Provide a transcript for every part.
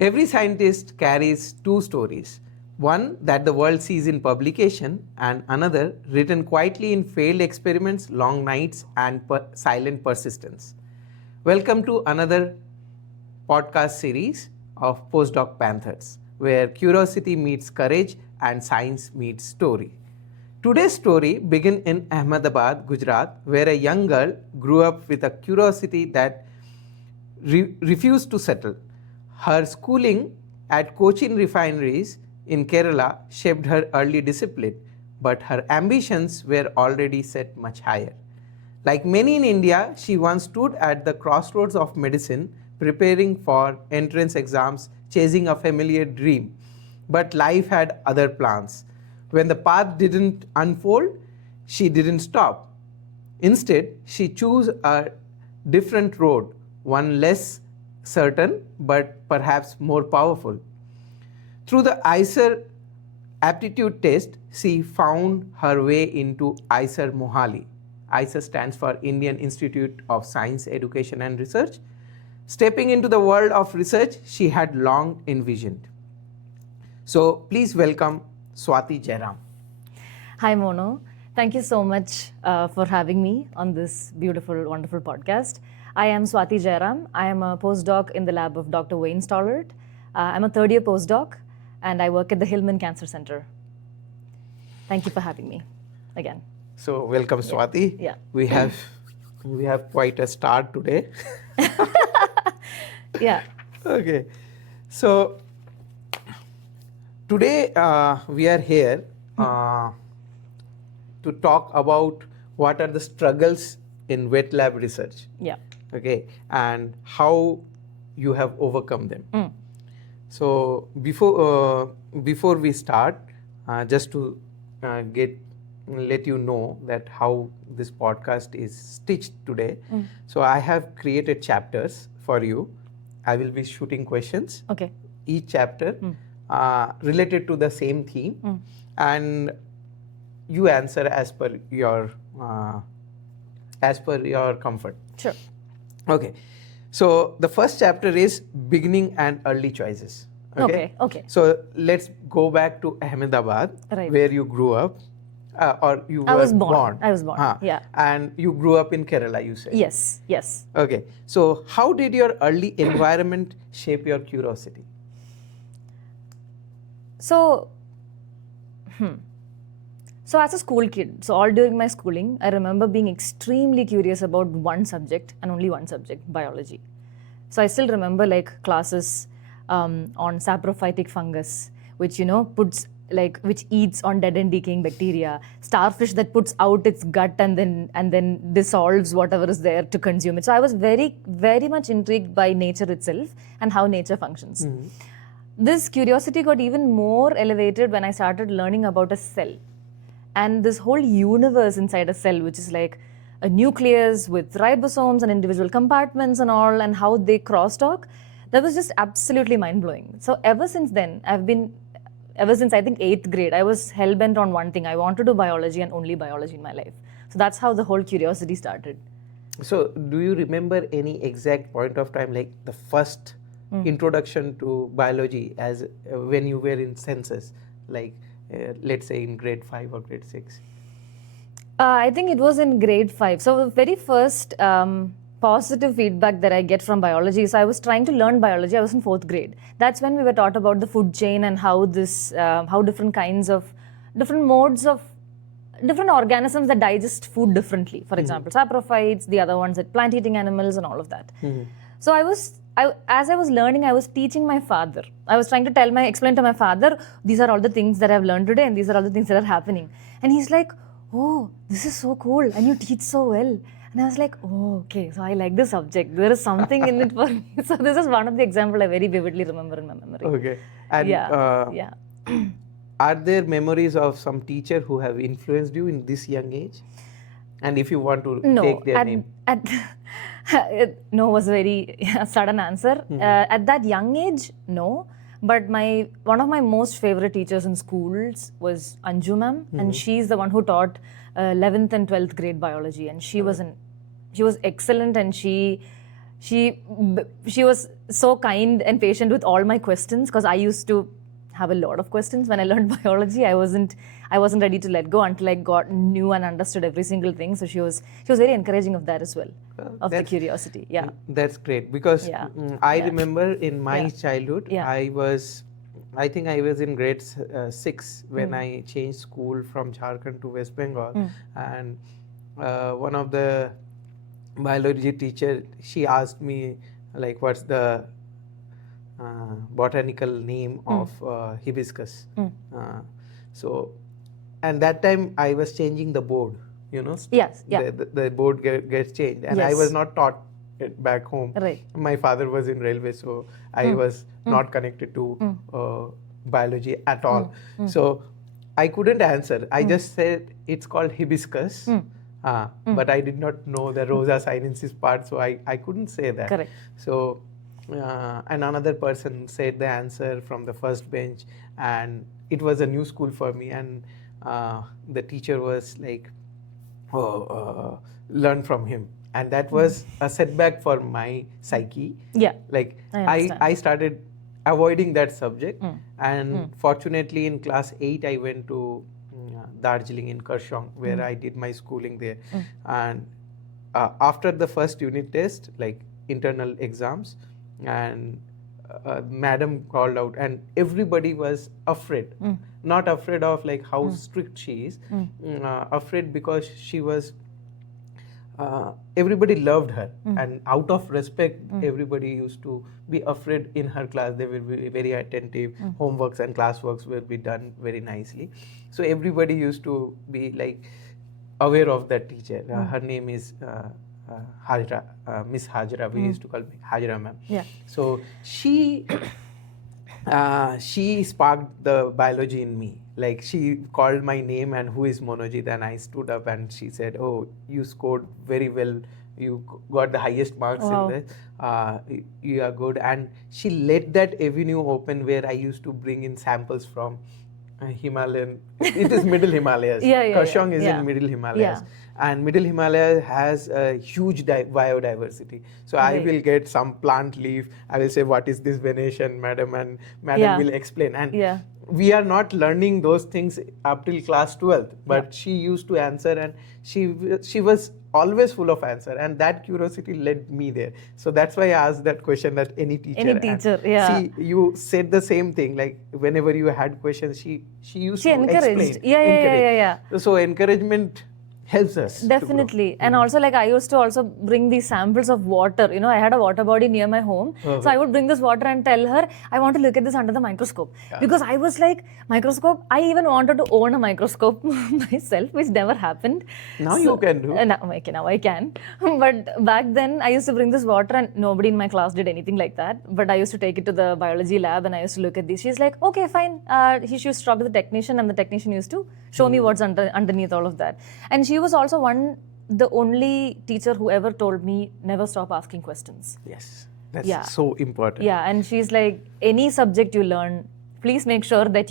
Every scientist carries two stories, one that the world sees in publication and another written quietly in failed experiments, long nights and silent persistence. Welcome to another podcast series of Postdoc Panthers, where curiosity meets courage and science meets story. Today's story begins in Ahmedabad, Gujarat, where a young girl grew up with a curiosity that refused to settle. Her schooling at Cochin refineries in Kerala shaped her early discipline, but her ambitions were already set much higher. Like many in India, she once stood at the crossroads of medicine, preparing for entrance exams, chasing a familiar dream. But life had other plans. When the path didn't unfold, she didn't stop. Instead, she chose a different road, one less certain but perhaps more powerful. Through the ICER aptitude test, she found her way into ICER Mohali. ICER stands for Indian Institute of Science, Education and Research. Stepping into the world of research she had long envisioned. So please welcome Swathy Jayaram. Hi Mono, thank you so much for having me on this beautiful, wonderful podcast. I am Swathy Jayaram. I am a postdoc in the lab of Dr. Wayne Stollert. I'm a third-year postdoc and I work at the Hillman Cancer Center. Thank you for having me again. So welcome Swathy. Yeah. We have quite a start today. Yeah. Okay. So today we are here to talk about what are the struggles in wet lab research. Yeah. Okay, and how you have overcome them. So before we start, just to let you know that how this podcast is stitched today. So I have created chapters for you. I will be shooting questions. Okay. Each chapter related to the same theme, and you answer as per your comfort. Sure. Okay. So the first chapter is beginning and early choices. Okay. So let's go back to Ahmedabad, Right. where you grew up, or you were I was born. Yeah. And you grew up in Kerala, you said. Yes. Okay. So how did your early environment shape your curiosity? So as a school kid, so all during my schooling, I remember being extremely curious about one subject and only one subject, biology. So I still remember like classes on saprophytic fungus, which which eats on dead and decaying bacteria, starfish that puts out its gut and then dissolves whatever is there to consume it. So I was very, very much intrigued by nature itself and how nature functions. This curiosity got even more elevated when I started learning about a cell. And this whole universe inside a cell, which is like a nucleus with ribosomes and individual compartments and all, and how they crosstalk, that was just absolutely mind-blowing. So ever since then, ever since I think 8th grade, I was hell-bent on one thing. I want to do biology and only biology in my life. So that's how the whole curiosity started. So do you remember any exact point of time, like the first introduction to biology as when you were in census, like let's say in grade 5 or grade 6? I think it was in grade 5. So the very first positive feedback that I get from biology is I was trying to learn biology. I was in 4th grade. That's when we were taught about the food chain and how different modes of different organisms that digest food differently. For example, saprophytes, the other ones that plant-eating animals and all of that. So as I was learning, I was teaching my father. I was trying to explain to my father, these are all the things that I've learned today and these are all the things that are happening. And he's like, oh, this is so cool and you teach so well. And I was like, oh, okay, so I like this subject. There is something in it for me. So this is one of the examples I very vividly remember in my memory. Okay. And yeah. Are there memories of some teacher who have influenced you in this young age? And if you want to take their name. No was a very sudden answer. At that young age, no. But one of my most favorite teachers in schools was Anju ma'am, and she's the one who taught 11th and 12th grade biology, and she was excellent, and she she was so kind and patient with all my questions, because I used to have a lot of questions when I learned biology. I wasn't ready to let go until I knew and understood every single thing. So she was very encouraging of that as well, of the curiosity. Yeah, that's great, because I remember in my childhood, I think I was in grade 6 when I changed school from Jharkhand to West Bengal, and one of the biology teacher, she asked me like, what's the botanical name of hibiscus. So, and that time I was changing the board, the board gets changed, and I was not taught it back home. Right. My father was in railway, so I was not connected to biology at all. So I couldn't answer. I just said it's called hibiscus. But I did not know the Rosa sinensis part, so I couldn't say that. Correct. So, and another person said the answer from the first bench, and it was a new school for me, and the teacher was like, learn from him. And that was a setback for my psyche. Yeah. Like, I I started avoiding that subject, and fortunately in class 8 I went to Darjeeling in Kurshong, where I did my schooling there. And after the first unit test, like internal exams, and madam called out, and everybody was afraid. Not afraid of like how strict she is, afraid because she was, everybody loved her, and out of respect, everybody used to be afraid in her class. They will be very attentive, homeworks and classworks will be done very nicely. So everybody used to be like aware of that teacher. Her name is Hajra, Miss Hajra. We used to call me Hajra ma'am. Yeah. So she sparked the biology in me. Like, she called my name and who is Monojit, and I stood up and she said, oh, you scored very well, you got the highest marks in this, you are good. And she let that avenue open where I used to bring in samples from Himalayan, it is Middle Himalayas. Kurshong is in Middle Himalayas. And Middle Himalaya has a huge biodiversity. So I will get some plant leaf, I will say, what is this venation, madam? And madam will explain. And we are not learning those things up till class 12th, but she used to answer, and she was always full of answer, and that curiosity led me there. So that's why I asked that question, that any teacher. See, you said the same thing, like whenever you had questions, she used to encouraged. Explain. So encouragement helps us. Definitely. And also, like, I used to also bring these samples of water. I had a water body near my home. So I would bring this water and tell her, I want to look at this under the microscope. Because I was like, microscope, I even wanted to own a microscope myself, which never happened. Now you can do. Now I can. But back then, I used to bring this water, and nobody in my class did anything like that. But I used to take it to the biology lab, and I used to look at this. She's like, okay, fine. She used to talk to the technician, and the technician used to show me what's underneath all of that. And she was also the only teacher who ever told me, never stop asking questions. Yes, that's so important. Yeah, and she's like, any subject you learn, please make sure that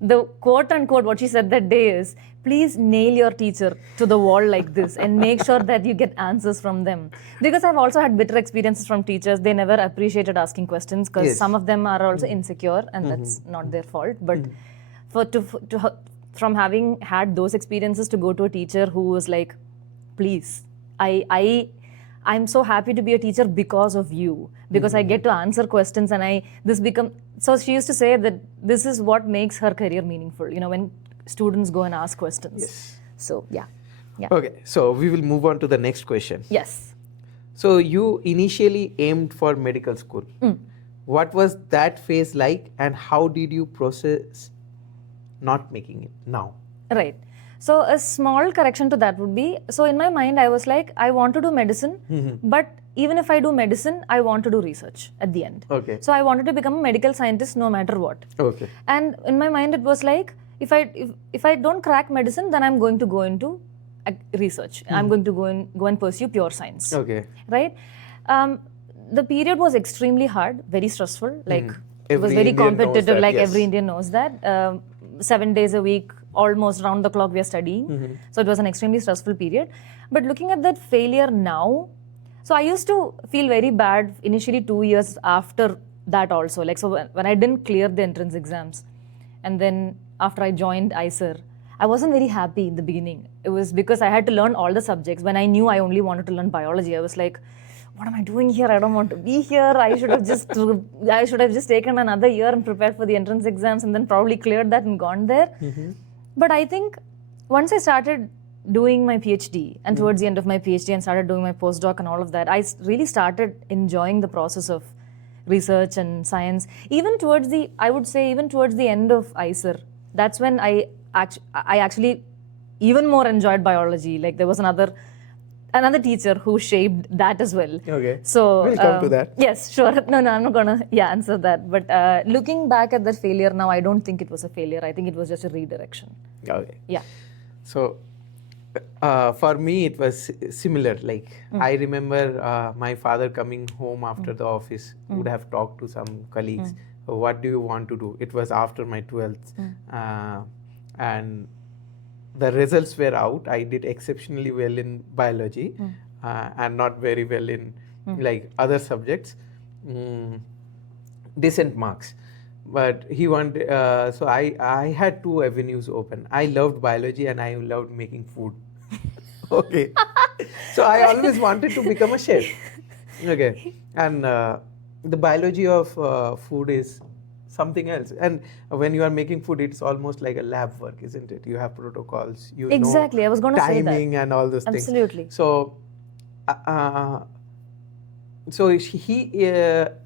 the quote unquote, what she said that day is, please nail your teacher to the wall like this and make sure that you get answers from them. Because I've also had bitter experiences from teachers. They never appreciated asking questions, because some of them are also insecure, and that's not their fault. But from having had those experiences, to go to a teacher who was like, please, I'm so happy to be a teacher because of you, because I get to answer questions, and so she used to say that this is what makes her career meaningful, when students go and ask questions. Yes. So, yeah. Okay, so we will move on to the next question. Yes. So you initially aimed for medical school. What was that phase like, and how did you process not making it now? Right. So a small correction to that would be, so in my mind I was like, I want to do medicine, but even if I do medicine, I want to do research at the end. Okay. So I wanted to become a medical scientist no matter what. Okay. And in my mind it was like, if I don't crack medicine, then I'm going to go into research. I'm going to go and pursue pure science. Okay. Right? The period was extremely hard, very stressful. Like, it was Every very Indian knows competitive, that, like yes. every Indian knows that. 7 days a week, almost round the clock we are studying. So it was an extremely stressful period. But looking at that failure now, So I used to feel very bad initially 2 years after that also. Like, so when I didn't clear the entrance exams, and then after I joined ICER, I wasn't very happy in the beginning. It was because I had to learn all the subjects when I knew I only wanted to learn biology. I was like, what am I doing here? I don't want to be here. I should have just taken another year and prepared for the entrance exams and then probably cleared that and gone there. But I think once I started doing my PhD and towards the end of my PhD and started doing my postdoc and all of that, I really started enjoying the process of research and science. Even towards the end of ICER, that's when I actually even more enjoyed biology. Like, there was another teacher who shaped that as well. Okay. So we'll come to that. Yes, sure. No, I'm not gonna answer that. But looking back at that failure now, I don't think it was a failure. I think it was just a redirection. Okay. Yeah. So for me, it was similar. Like, I remember my father coming home after the office, would have talked to some colleagues. What do you want to do? It was after my 12th. And the results were out. I did exceptionally well in biology and not very well in like other subjects. Decent marks. But he wanted, so I had two avenues open. I loved biology and I loved making food. Okay. So I always wanted to become a chef. Okay. And the biology of food is something else. And when you are making food, it's almost like a lab work, isn't it? You have protocols, you Exactly. know I was going to say that. timing and all those things. Absolutely. So, so he,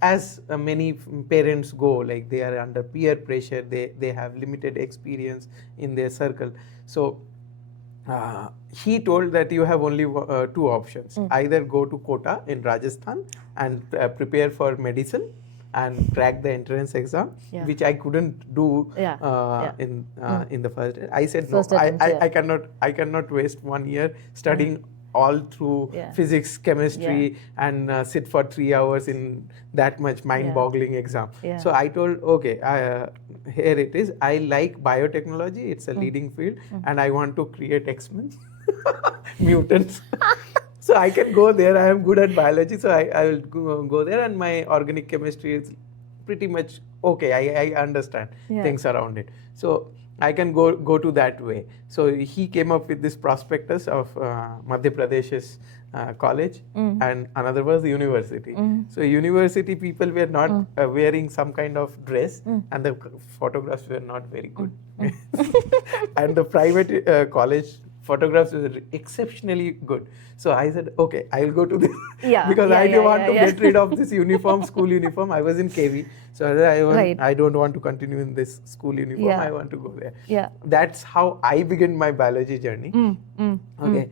as many parents go, like they are under peer pressure, they have limited experience in their circle. So he told that you have only two options. Either go to Kota in Rajasthan and prepare for medicine and crack the entrance exam, which I couldn't do in the first. I said no. I cannot waste 1 year studying all through physics, chemistry, and sit for 3 hours in that much mind-boggling exam. So I told, okay, here it is. I like biotechnology. It's a leading field, and I want to create X-Men, mutants. So I can go there. I am good at biology, so I will go there, and my organic chemistry is pretty much okay. I understand things around it. So I can go to that way. So he came up with this prospectus of Madhya Pradesh's college, and another was the university. So university people were not wearing some kind of dress, and the photographs were not very good. And the private college photographs were exceptionally good. So I said, okay, I will go to this because I don't want to get rid of this uniform, school uniform. I was in KV, so I don't want to continue in this school uniform. I want to go there. That's how I began my biology journey. Okay,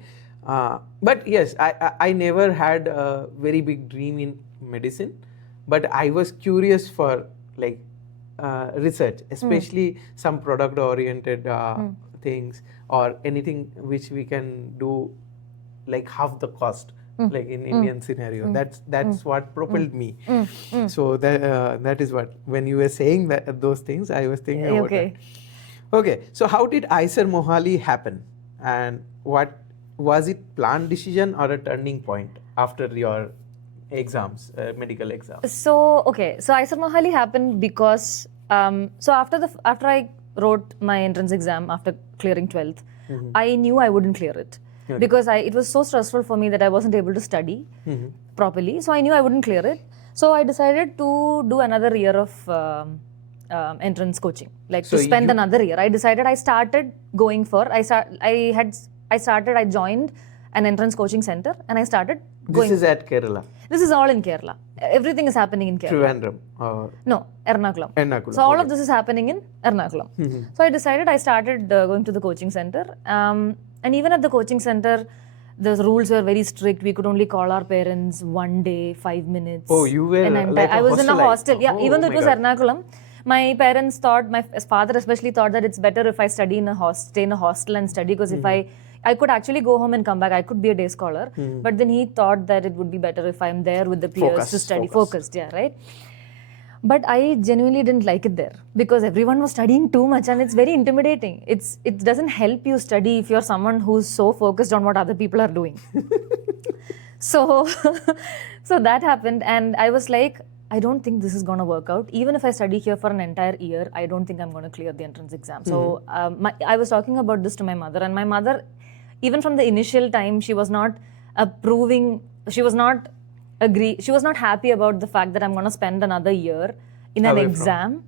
but yes, I never had a very big dream in medicine, but I was curious for like research, especially some product-oriented things or anything which we can do like half the cost, like in Indian scenario. That's what propelled me. So that is what, when you were saying that those things, I was thinking about that. Okay, so how did ICER Mohali happen, and what was it, planned decision or a turning point after your exams, medical exams? So ICER Mohali happened because so after I wrote my entrance exam after clearing 12th, I knew I wouldn't clear it because it was so stressful for me that I wasn't able to study properly. So I knew I wouldn't clear it. So I decided to do another year of entrance coaching, like to spend another year. I joined an entrance coaching center and I started going. This is at Kerala? This is all in Kerala. Everything is happening in Kerala. Trivandrum? No, Ernakulam. So all of this is happening in Ernakulam. So I decided, I started going to the coaching center. And even at the coaching center, the rules were very strict. We could only call our parents one day, 5 minutes. Oh, you were like I was in a hostel. Yeah, oh, even though it was Ernakulam. My parents thought, my father especially thought that it's better if I stay in a hostel and study, because if I could actually go home and come back, I could be a day scholar. But then he thought that it would be better if I'm there with the peers to study. Focused, yeah, right? But I genuinely didn't like it there because everyone was studying too much and it's very intimidating. It doesn't help you study if you're someone who's so focused on what other people are doing. So, so that happened, and I was like, I don't think this is gonna work out. Even if I study here for an entire year, I don't think I'm gonna clear the entrance exam. So, I was talking about this to my mother, and my mother, even from the initial time, she was not approving. She was not She was not happy about the fact that I'm gonna spend another year in an Away from- exam.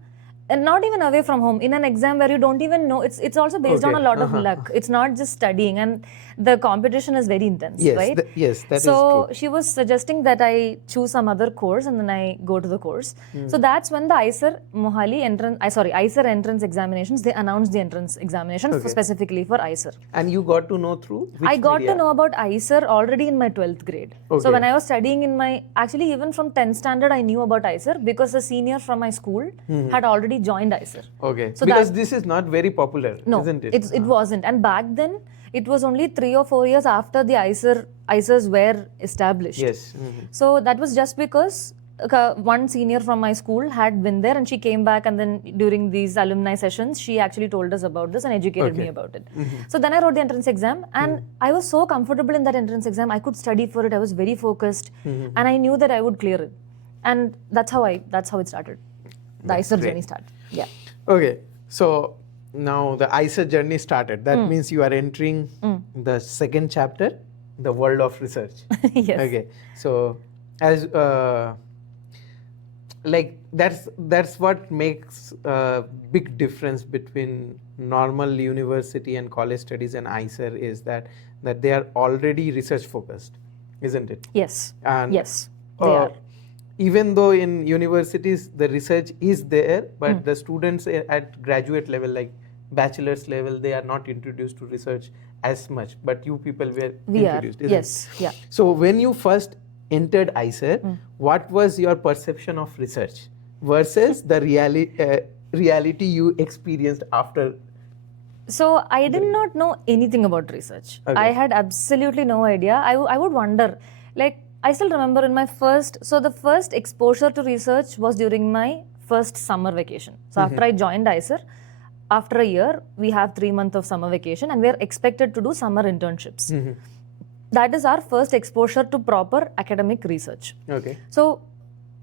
And not even away from home, in an exam where you don't even know. It's also based on a Okay. lot of luck. It's not just studying, and the competition is very intense, Yes, right? yes, that is so true. she was suggesting that I choose some other course and then I go to the course. So that's when the ICER entrance examinations, they announced the entrance examination specifically for ICER. And you got to know through which I got media? to know about ICER already in my 12th grade. Okay. So when I was studying actually even from 10th standard, I knew about ICER because a senior from my school had already joined ICER. Okay. So Because this is not very popular, No, isn't it? it wasn't. And back then, it was only 3 or 4 years after the ICERs were established. Yes. So that was just because one senior from my school had been there and she came back, and then during these alumni sessions, she actually told us about this and educated me about it. So then I wrote the entrance exam, and I was so comfortable in that entrance exam. I could study for it. I was very focused, and I knew that I would clear it. And that's how it started. The ICER journey started. Yeah. Okay. So now the ICER journey started. That means you are entering the second chapter, the world of research. Yes. Okay. So as like that's what makes a big difference between normal university and college studies and ICER is that they are already research focused, isn't it? Yes. And Yes. They are. even though in universities the research is there, but the students at graduate level, like bachelor's level, they are not introduced to research as much. But you people were We are. introduced, isn't Yes. it? Yeah. So when you first entered ICER, what was your perception of research versus the reality you experienced after? So I did not know anything about research. Okay. I had absolutely no idea. I would wonder, like, I still remember in my the first exposure to research was during my first summer vacation. So after I joined ICER, after a year, we have 3 months of summer vacation and we are expected to do summer internships. That is our first exposure to proper academic research. Okay. So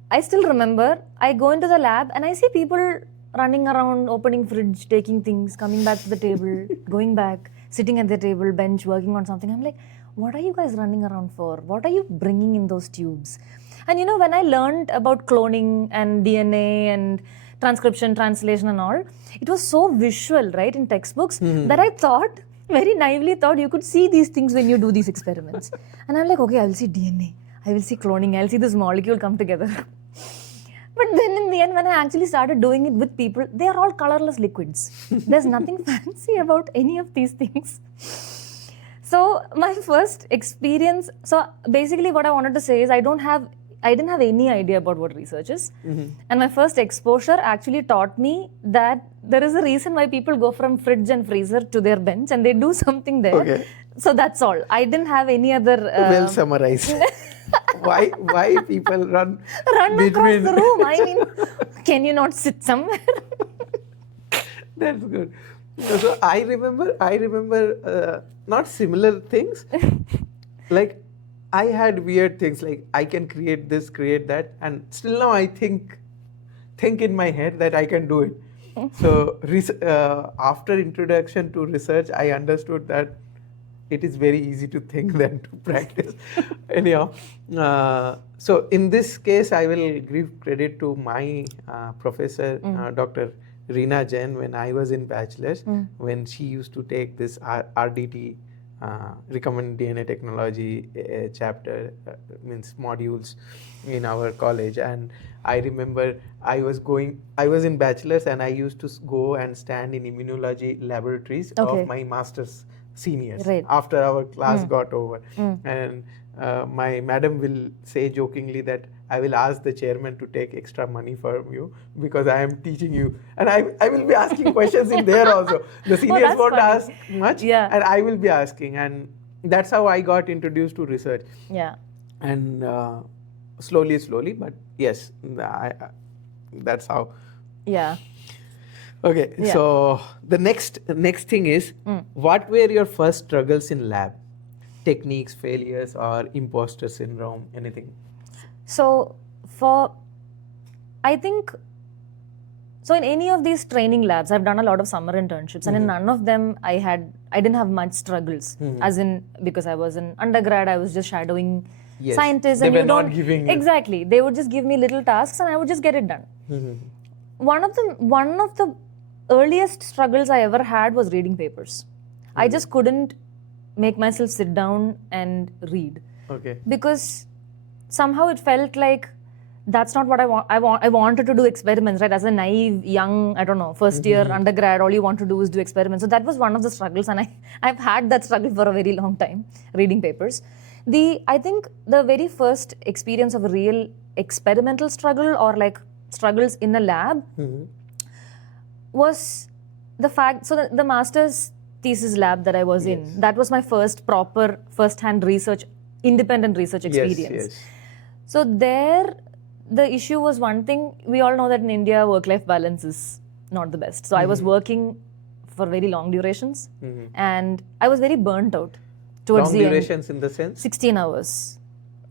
I still remember, I go into the lab and I see people running around, opening fridge, taking things, coming back to the table, going back, sitting at the table, bench, working on something. I'm like, what are you guys running around for? What are you bringing in those tubes? And when I learned about cloning and DNA and transcription, translation and all, it was so visual, right, in textbooks that I thought, very naively thought, you could see these things when you do these experiments. And I'm like, okay, I will see DNA, I will see cloning, I'll see this molecule come together. But then in the end, when I actually started doing it with people, they are all colorless liquids. There's nothing fancy about any of these things. So my first experience, so basically what I wanted to say is I didn't have any idea about what research is. And my first exposure actually taught me that there is a reason why people go from fridge and freezer to their bench and they do something there. Okay. So that's all. I didn't have any other... well summarized. why people run across the room? I mean, can you not sit somewhere? That's good. So I remember not similar things. Like I had weird things like I can create this, create that, and still now I think in my head that I can do it. So after introduction to research, I understood that it is very easy to think than to practice. Anyhow, so in this case, I will give credit to my professor, Dr. Reena Jain, when I was in bachelor's, when she used to take this RDT, recommend DNA technology chapter, means modules in our college. And I remember I was in bachelor's and I used to go and stand in immunology laboratories of my master's seniors after our class got over. And my madam will say jokingly that I will ask the chairman to take extra money from you because I am teaching you. And I will be asking questions in there also. The seniors won't ask much and I will be asking. And that's how I got introduced to research. Yeah. And slowly, but yes, that's how. Yeah. Okay, so the next thing is, what were your first struggles in lab? techniques, failures, or imposter syndrome, anything? So I think, so in any of these training labs, I've done a lot of summer internships, and in none of them I didn't have much struggles. As in, because I was an undergrad, I was just shadowing Yes, scientists, they and were you not don't giving you- exactly. They would just give me little tasks, and I would just get it done. One of the earliest struggles I ever had was reading papers. I just couldn't make myself sit down and read. Okay. Because somehow it felt like that's not what I want. I wanted to do experiments, right? As a naive, young, I don't know, first year undergrad, all you want to do is do experiments. So that was one of the struggles, and I've had that struggle for a very long time, reading papers. I think the very first experience of a real experimental struggle, or like struggles in a lab, was the fact, so the master's thesis lab that I was in, that was my first proper first-hand research, independent research experience. Yes. So there, the issue was one thing. We all know that in India, work-life balance is not the best. So I was working for very long durations, and I was very burnt out towards Long the end. durations in the sense? 16 hours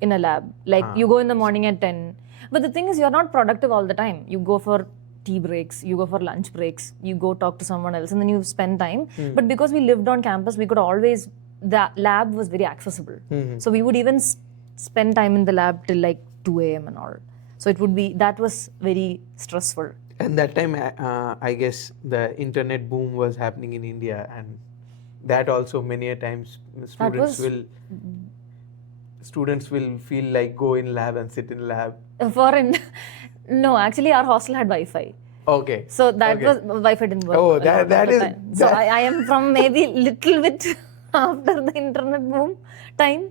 in a lab. Like you go in the morning at 10. But the thing is, you're not productive all the time. You go for tea breaks, you go for lunch breaks, you go talk to someone else, and then you spend time. But because we lived on campus, we could always, the lab was very accessible. So we would even spend time in the lab till like 2 a.m. and all. So it would be, that was very stressful. And that time, I guess the internet boom was happening in India, and that also many a times students will feel like go in lab and sit in lab. No, actually our hostel had Wi-Fi. Okay. So that was, Wi-Fi didn't work. Oh, a lot that of the is- time. So I am from maybe little bit after the internet boom time.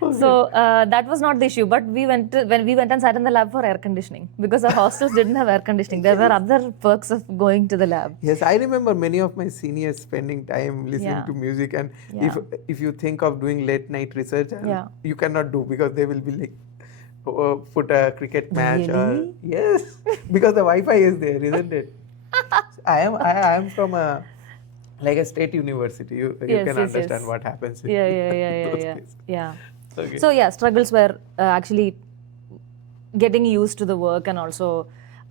So that was not the issue. But when we went and sat in the lab for air conditioning, because our hostels didn't have air conditioning. There were other perks of going to the lab. Yes, I remember many of my seniors spending time listening to music, and if you think of doing late night research, you cannot do, because they will be like, put a cricket match. Really? Yes, because the Wi-Fi is there, isn't it? I am from a state university. You can understand what happens. In those places. Yeah. Okay. So yeah, struggles were actually getting used to the work, and also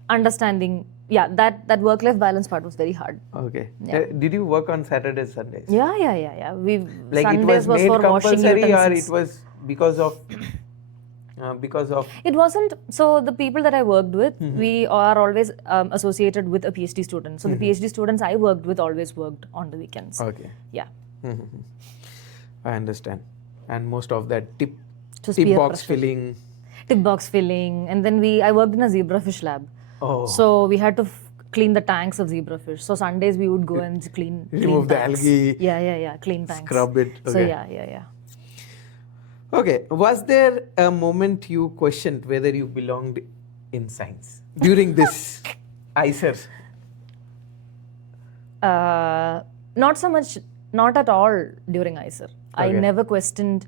understanding. Yeah, that work-life balance part was very hard. Okay. Did you work on Saturdays, Sundays? Yeah. We Like Sundays it was made for washing compulsory, or utensils. it was because of It wasn't. So the people that I worked with, we are always associated with a PhD student. So the PhD students I worked with always worked on the weekends. Okay. Yeah. I understand. And most of that tip Just box peer pressure. filling. Tip box filling, and then I worked in a zebrafish lab. Oh. So we had to clean the tanks of zebrafish. So Sundays we would go and clean Remove the tanks. algae. Yeah. Clean tanks. Scrub it. So Okay. yeah. Okay. Was there a moment you questioned whether you belonged in science during this ICER? Not so much, not at all during ICER. I Okay. never questioned.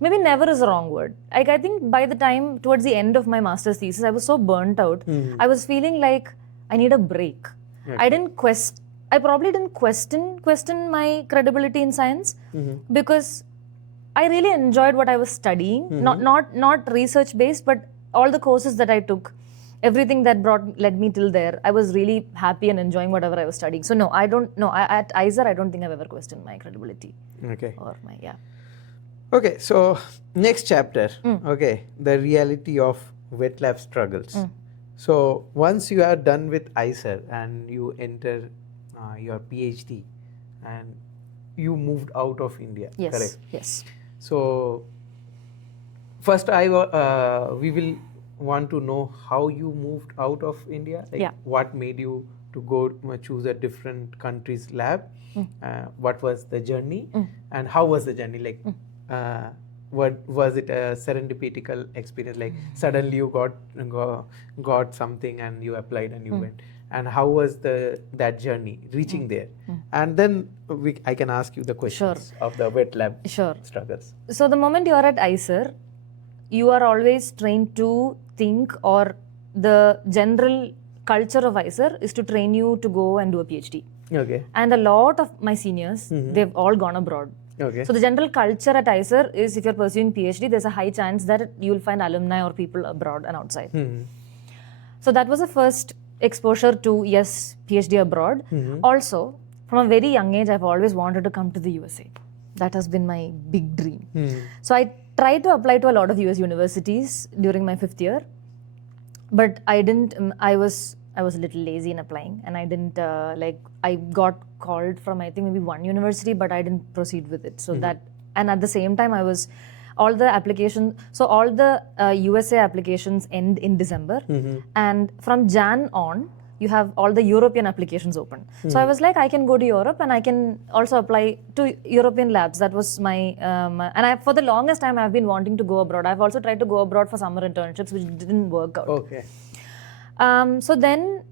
Maybe never is a wrong word. Like, I think by the time towards the end of my master's thesis, I was so burnt out. I was feeling like I need a break. I probably didn't question my credibility in science, because I really enjoyed what I was studying. Not research based, but all the courses that I took, everything that led me till there, I was really happy and enjoying whatever I was studying. So no, I don't know. At ICER, I don't think I've ever questioned my credibility. Okay. Or my Okay, so next chapter, okay, the reality of wet lab struggles. So once you are done with ICER and you enter your PhD, and you moved out of India, Yes. correct? Yes. So first, we will want to know how you moved out of India. Like what made you to go choose a different country's lab? What was the journey, and how was the journey? Like, what was it a serendipitical experience? Like suddenly you got something and you applied and you went. And how was that journey reaching there? And then I can ask you the questions of the wet lab struggles. So the moment you are at ICER, you are always trained to think, or the general culture of ICER is to train you to go and do a PhD. Okay. And a lot of my seniors, they've all gone abroad. Okay. So the general culture at ICER is if you're pursuing PhD, there's a high chance that you'll find alumni or people abroad and outside. So that was the first exposure to, yes, PhD abroad. Also, from a very young age, I've always wanted to come to the USA. That has been my big dream. So I tried to apply to a lot of US universities during my 5th year, but I didn't. I was a little lazy in applying, and I didn't I got called from, I think, maybe one university, but I didn't proceed with it. So that, and at the same time, I was all the applications. So all the USA applications end in December, and from Jan on, you have all the European applications open. So I was like, I can go to Europe and I can also apply to European labs. That was my, for the longest time, I've been wanting to go abroad. I've also tried to go abroad for summer internships, which didn't work out. Okay. So then,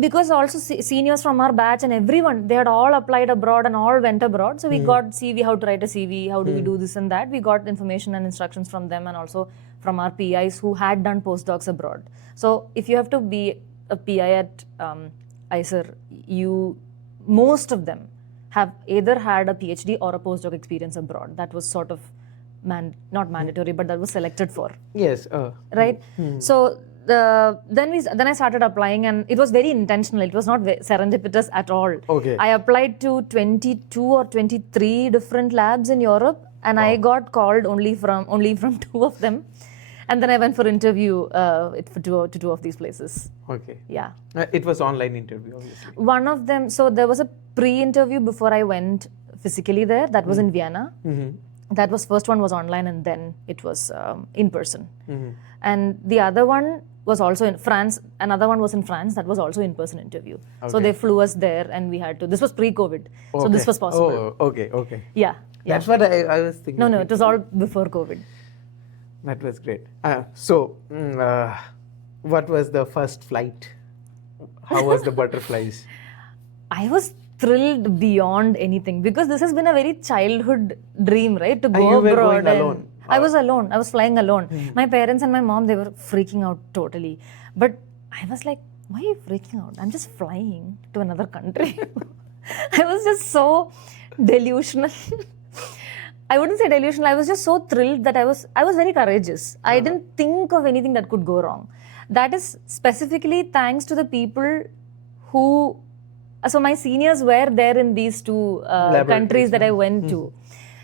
because also seniors from our batch and everyone, they had all applied abroad and all went abroad. So we got CV, how to write a CV, how do we do this and that. We got information and instructions from them and also from our PIs who had done postdocs abroad. So if you have to be a PI at ICER, most of them have either had a PhD or a postdoc experience abroad. That was sort of not mandatory, but that was selected for. Yes. Right. So then I started applying, and it was very intentional. It was not serendipitous at all. Okay. I applied to 22 or 23 different labs in Europe, and I got called only from 2 of them. And then I went for interview to 2 of these places. Okay. Yeah. It was online interview, obviously. One of them, so there was a pre-interview before I went physically there. That was in Vienna. That was, first one was online, and then it was in person. And the other one was also in France. Another one was in France. That was also in-person interview. Okay. So they flew us there, and we had to. This was pre-COVID, so this was possible. Oh, okay. Yeah. That's what I was thinking. No, it was all before COVID. That was great. What was the first flight? How was the butterflies? I was thrilled beyond anything, because this has been a very childhood dream, right? To go you abroad. were going alone? I was alone. I was flying alone. My parents and my mom, they were freaking out totally. But I was like, why are you freaking out? I'm just flying to another country. I was just so delusional. I wouldn't say delusional. I was just so thrilled that I was very courageous. I didn't think of anything that could go wrong. That is specifically thanks to the people who, so my seniors were there in these 2 countries that I went to.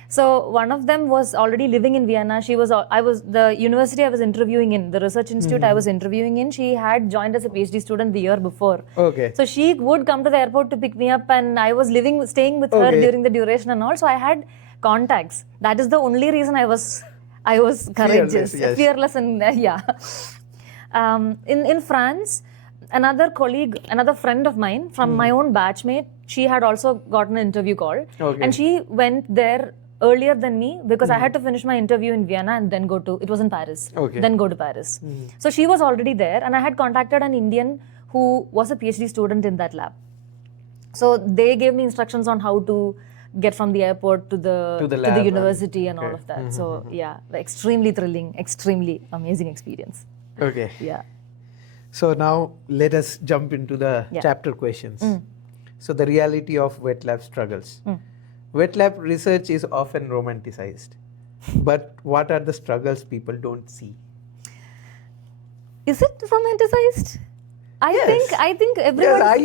So one of them was already living in Vienna. The university I was interviewing in, the research institute I was interviewing in, she had joined as a PhD student the year before. Okay. So she would come to the airport to pick me up, and I was staying with her during the duration and all. So I had contacts. That is the only reason I was courageous, fearless, and in France, another friend of mine from my own batchmate, she had also gotten an interview call, and she went there earlier than me, because I had to finish my interview in Vienna and then it was in Paris, then go to Paris. So she was already there, and I had contacted an Indian who was a PhD student in that lab. So they gave me instructions on how to get from the airport to the university and all of that. So yeah, extremely thrilling, extremely amazing experience. Okay. Yeah. So now let us jump into the chapter questions. So the reality of wet lab struggles. Wet lab research is often romanticized, but what are the struggles people don't see? Is it romanticized? I think everyone. I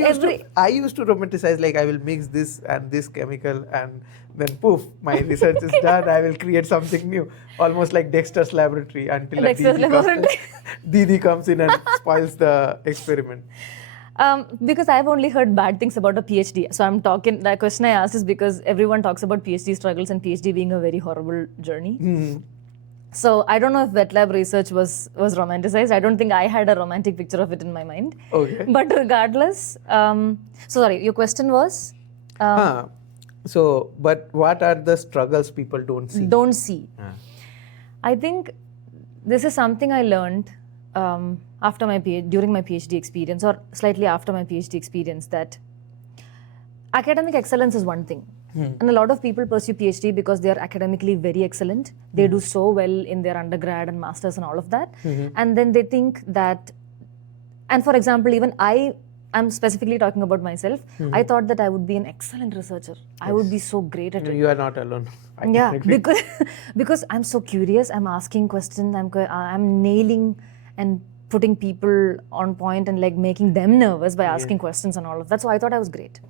used to romanticize, like, I will mix this and this chemical, and then poof, my research is done. I will create something new, almost like Dexter's laboratory, until Didi comes in and spoils the experiment. Because I've only heard bad things about a PhD. So I'm talking, the question I asked is because everyone talks about PhD struggles and PhD being a very horrible journey. So I don't know if wet lab research was romanticized. I don't think I had a romantic picture of it in my mind. Okay. But regardless, sorry, your question was? But what are the struggles people don't see? Don't see. I think this is something I learned during my PhD experience, or slightly after my PhD experience, that academic excellence is one thing. And a lot of people pursue PhD because they are academically very excellent. They do so well in their undergrad and masters and all of that. And then they think that, and for example, even I I'm specifically talking about myself. I thought that I would be an excellent researcher. I would be so great at it. You are not alone. I Yeah, agree. because I'm so curious. I'm asking questions. I'm nailing and putting people on point and like making them nervous by asking questions and all of that. So I thought I was great.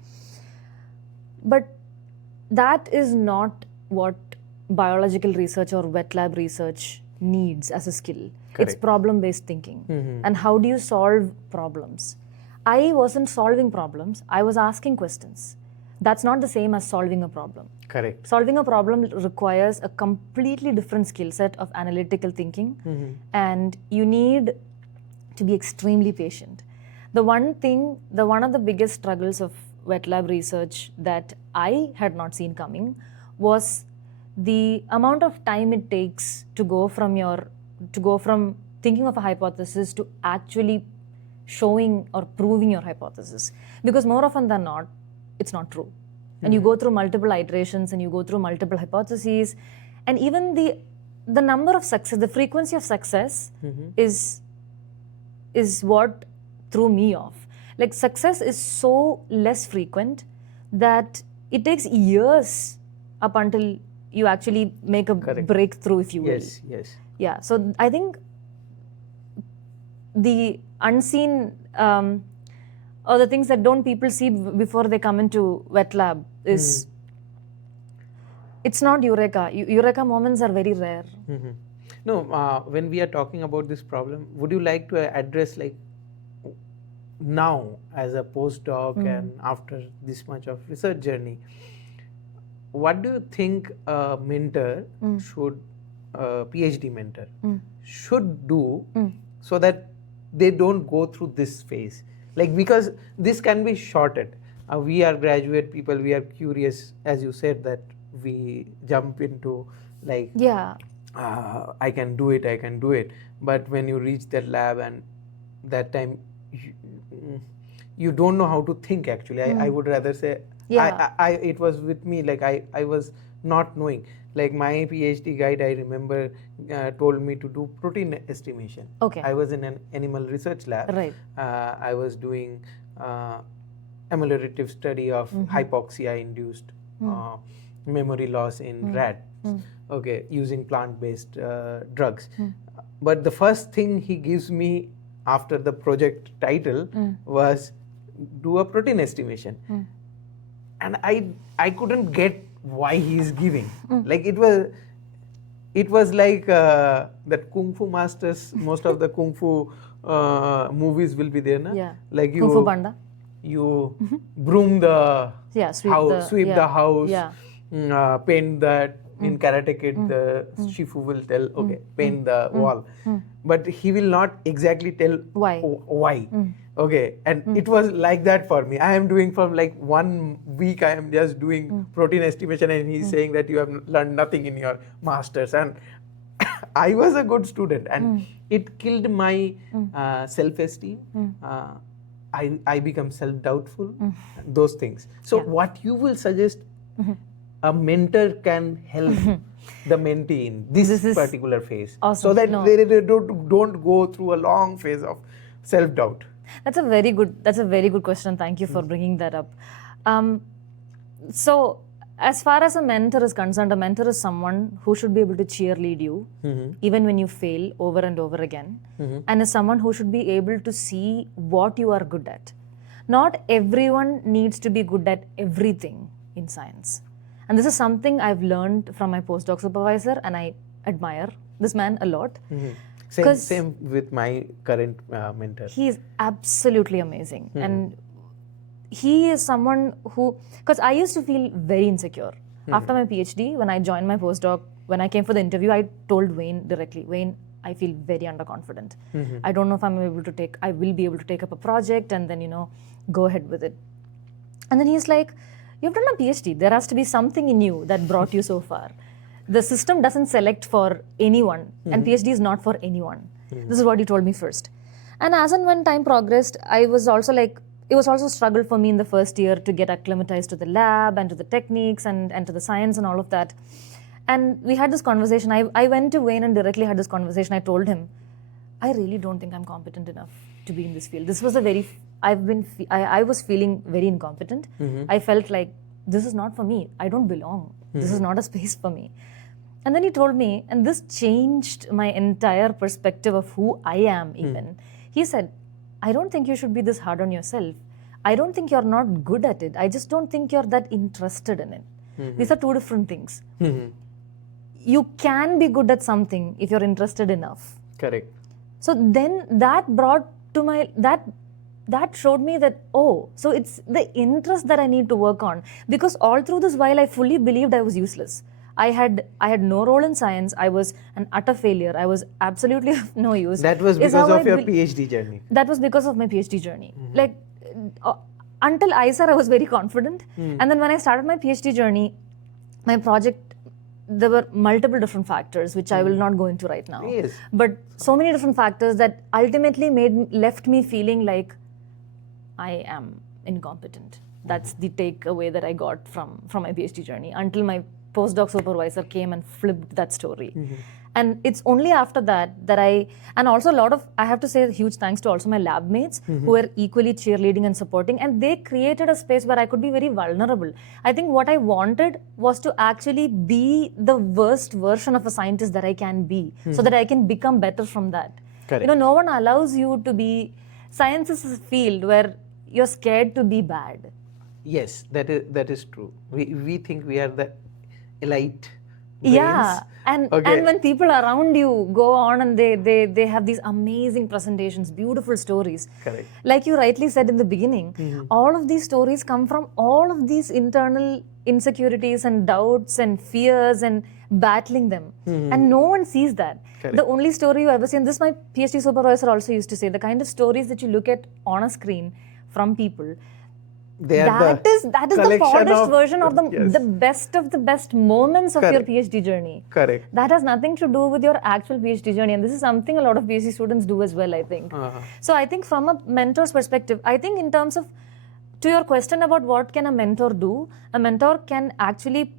But that is not what biological research or wet lab research needs as a skill. It's problem-based thinking. And how do you solve problems? I wasn't solving problems. I was asking questions. That's not the same as solving a problem. Correct. Solving a problem requires a completely different skill set of analytical thinking, and you need to be extremely patient. One of the biggest struggles of wet lab research that I had not seen coming was the amount of time it takes to go from thinking of a hypothesis to actually showing or proving your hypothesis. Because more often than not, it's not true. And you go through multiple iterations and you go through multiple hypotheses, and even the number of success, the frequency of success is what threw me off. Like, success is so less frequent that it takes years up until you actually make a breakthrough, if you will. Yes. Yeah, so I think the unseen or the things that don't people see before they come into wet lab is it's not eureka. Eureka moments are very rare. No, when we are talking about this problem, would you like to address, like, now as a postdoc and after this much of research journey, what do you think a mentor should, PhD mentor should do so that they don't go through this phase? Like, because this can be shorted. We are graduate people, we are curious, as you said, that we jump into like, I can do it. But when you reach that lab and that time, you don't know how to think actually. I would rather say, it was with me, like I was not knowing. Like, my PhD guide, I remember, told me to do protein estimation. Okay. I was in an animal research lab. Right. I was doing ameliorative study of hypoxia-induced memory loss in rat. Okay, using plant-based drugs. But the first thing he gives me after the project title was do a protein estimation. And I couldn't get why he is giving. Like, it was like that Kung Fu masters, most of the Kung Fu movies will be there, na? Yeah. Like, Kung Fu Panda. You broom the house, sweep the house, paint that. In Karate Kid, the Shifu will tell, okay, paint the wall. But he will not exactly tell why. Okay, and it was like that for me. I am doing from like 1 week, I am just doing protein estimation, and he's saying that you have learned nothing in your masters. And I was a good student, and it killed my self-esteem. I become self-doubtful, those things. So what you will suggest a mentor can help the mentee in this particular phase, awesome. So that they don't go through a long phase of self-doubt? That's a very good question. Thank you for bringing that up. So, as far as a mentor is concerned, a mentor is someone who should be able to cheerlead you even when you fail over and over again, and is someone who should be able to see what you are good at. Not everyone needs to be good at everything in science. And this is something I've learned from my postdoc supervisor, and I admire this man a lot. Same with my current mentor. He is absolutely amazing. And he is someone who, because I used to feel very insecure. After my PhD, when I joined my postdoc, when I came for the interview, I told Wayne directly, Wayne, I feel very underconfident. I don't know if I will be able to take up a project and then, go ahead with it. And then he's like, you've done a PhD. There has to be something in you that brought you so far. The system doesn't select for anyone, and PhD is not for anyone. This is what he told me first. And as and when time progressed, I was also like, it was also a struggle for me in the first year to get acclimatized to the lab and to the techniques and to the science and all of that. And we had this conversation. I went to Wayne and directly had this conversation. I told him, I really don't think I'm competent enough to be in this field. This was I was feeling very incompetent. I felt like this is not for me. I don't belong. This is not a space for me. And then he told me, and this changed my entire perspective of who I am even. He said, I don't think you should be this hard on yourself. I don't think you're not good at it. I just don't think you're that interested in it. These are two different things. You can be good at something if you're interested enough. Correct. So then that brought to my, that showed me that, oh, so it's the interest that I need to work on. Because all through this while, I fully believed I was useless. I had no role in science. I was an utter failure. I was absolutely of no use. That was because of your PhD journey. That was because of my PhD journey. Like until ISAR, I was very confident. And then when I started my PhD journey, my project, there were multiple different factors, which I will not go into right now. Yes. But so many different factors that ultimately left me feeling like I am incompetent. That's the takeaway that I got from my PhD journey until my postdoc supervisor came and flipped that story. And it's only after that and also I have to say huge thanks to also my lab mates who were equally cheerleading and supporting, and they created a space where I could be very vulnerable. I think what I wanted was to actually be the worst version of a scientist that I can be, so that I can become better from that. Correct. No one allows you to be, science is a field where you're scared to be bad. Yes, that is true. We think we are the elite brains. Yeah, and when people around you go on and they have these amazing presentations, beautiful stories. Correct. Like you rightly said in the beginning, all of these stories come from all of these internal insecurities and doubts and fears and battling them. And no one sees that. Correct. The only story you ever see, and this my PhD supervisor also used to say, the kind of stories that you look at on a screen from people, that is the polished version of the best of the best moments of your PhD journey. Correct. That has nothing to do with your actual PhD journey, and this is something a lot of PhD students do as well, I think. So I think from a mentor's perspective, I think in terms of, to your question about what can a mentor do, a mentor can actually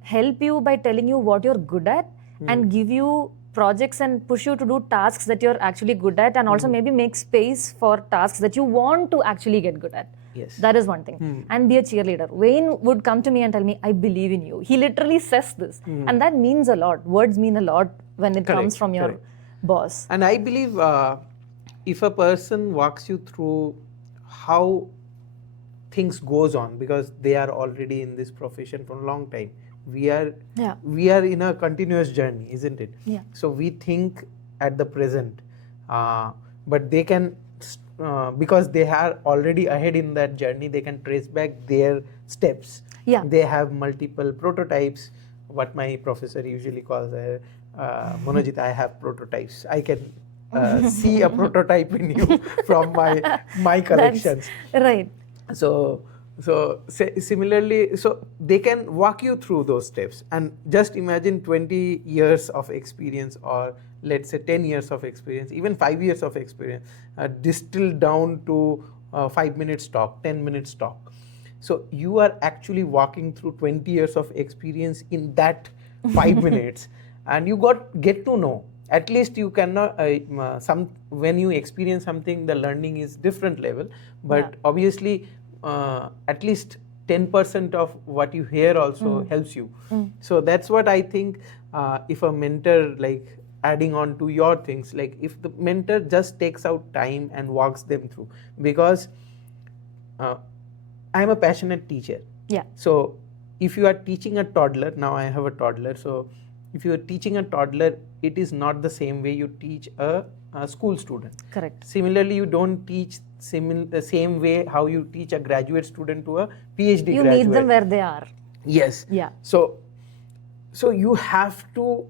help you by telling you what you're good at and give you projects and push you to do tasks that you're actually good at, and also maybe make space for tasks that you want to actually get good at. Yes. That is one thing. And be a cheerleader. Wayne would come to me and tell me, I believe in you. He literally says this. And that means a lot. Words mean a lot when it comes from your boss. And I believe if a person walks you through how things goes on, because they are already in this profession for a long time, we are in a continuous journey, isn't it? Yeah. So we think at the present, but they can, because they are already ahead in that journey, they can trace back their steps. Yeah. They have multiple prototypes, what my professor usually calls Monojit, I have prototypes. I can see a prototype in you from my collections. That's right. So similarly, so they can walk you through those steps, and just imagine 20 years of experience, or let's say 10 years of experience, even 5 years of experience, distilled down to 5 minutes talk, 10 minutes talk. So you are actually walking through 20 years of experience in that 5 minutes, and you get to know. At least you cannot, when you experience something, the learning is different level, but obviously at least 10% of what you hear also helps you. So that's what I think, if a mentor, like adding on to your things, like if the mentor just takes out time and walks them through, because I'm a passionate teacher. Yeah. So if you are teaching a toddler, now I have a toddler, so if you are teaching a toddler, it is not the same way you teach a school student. Correct. Similarly, you don't teach the same way how you teach a graduate student to a PhD You graduate. meet them where they are. Yes. Yeah. So you have to,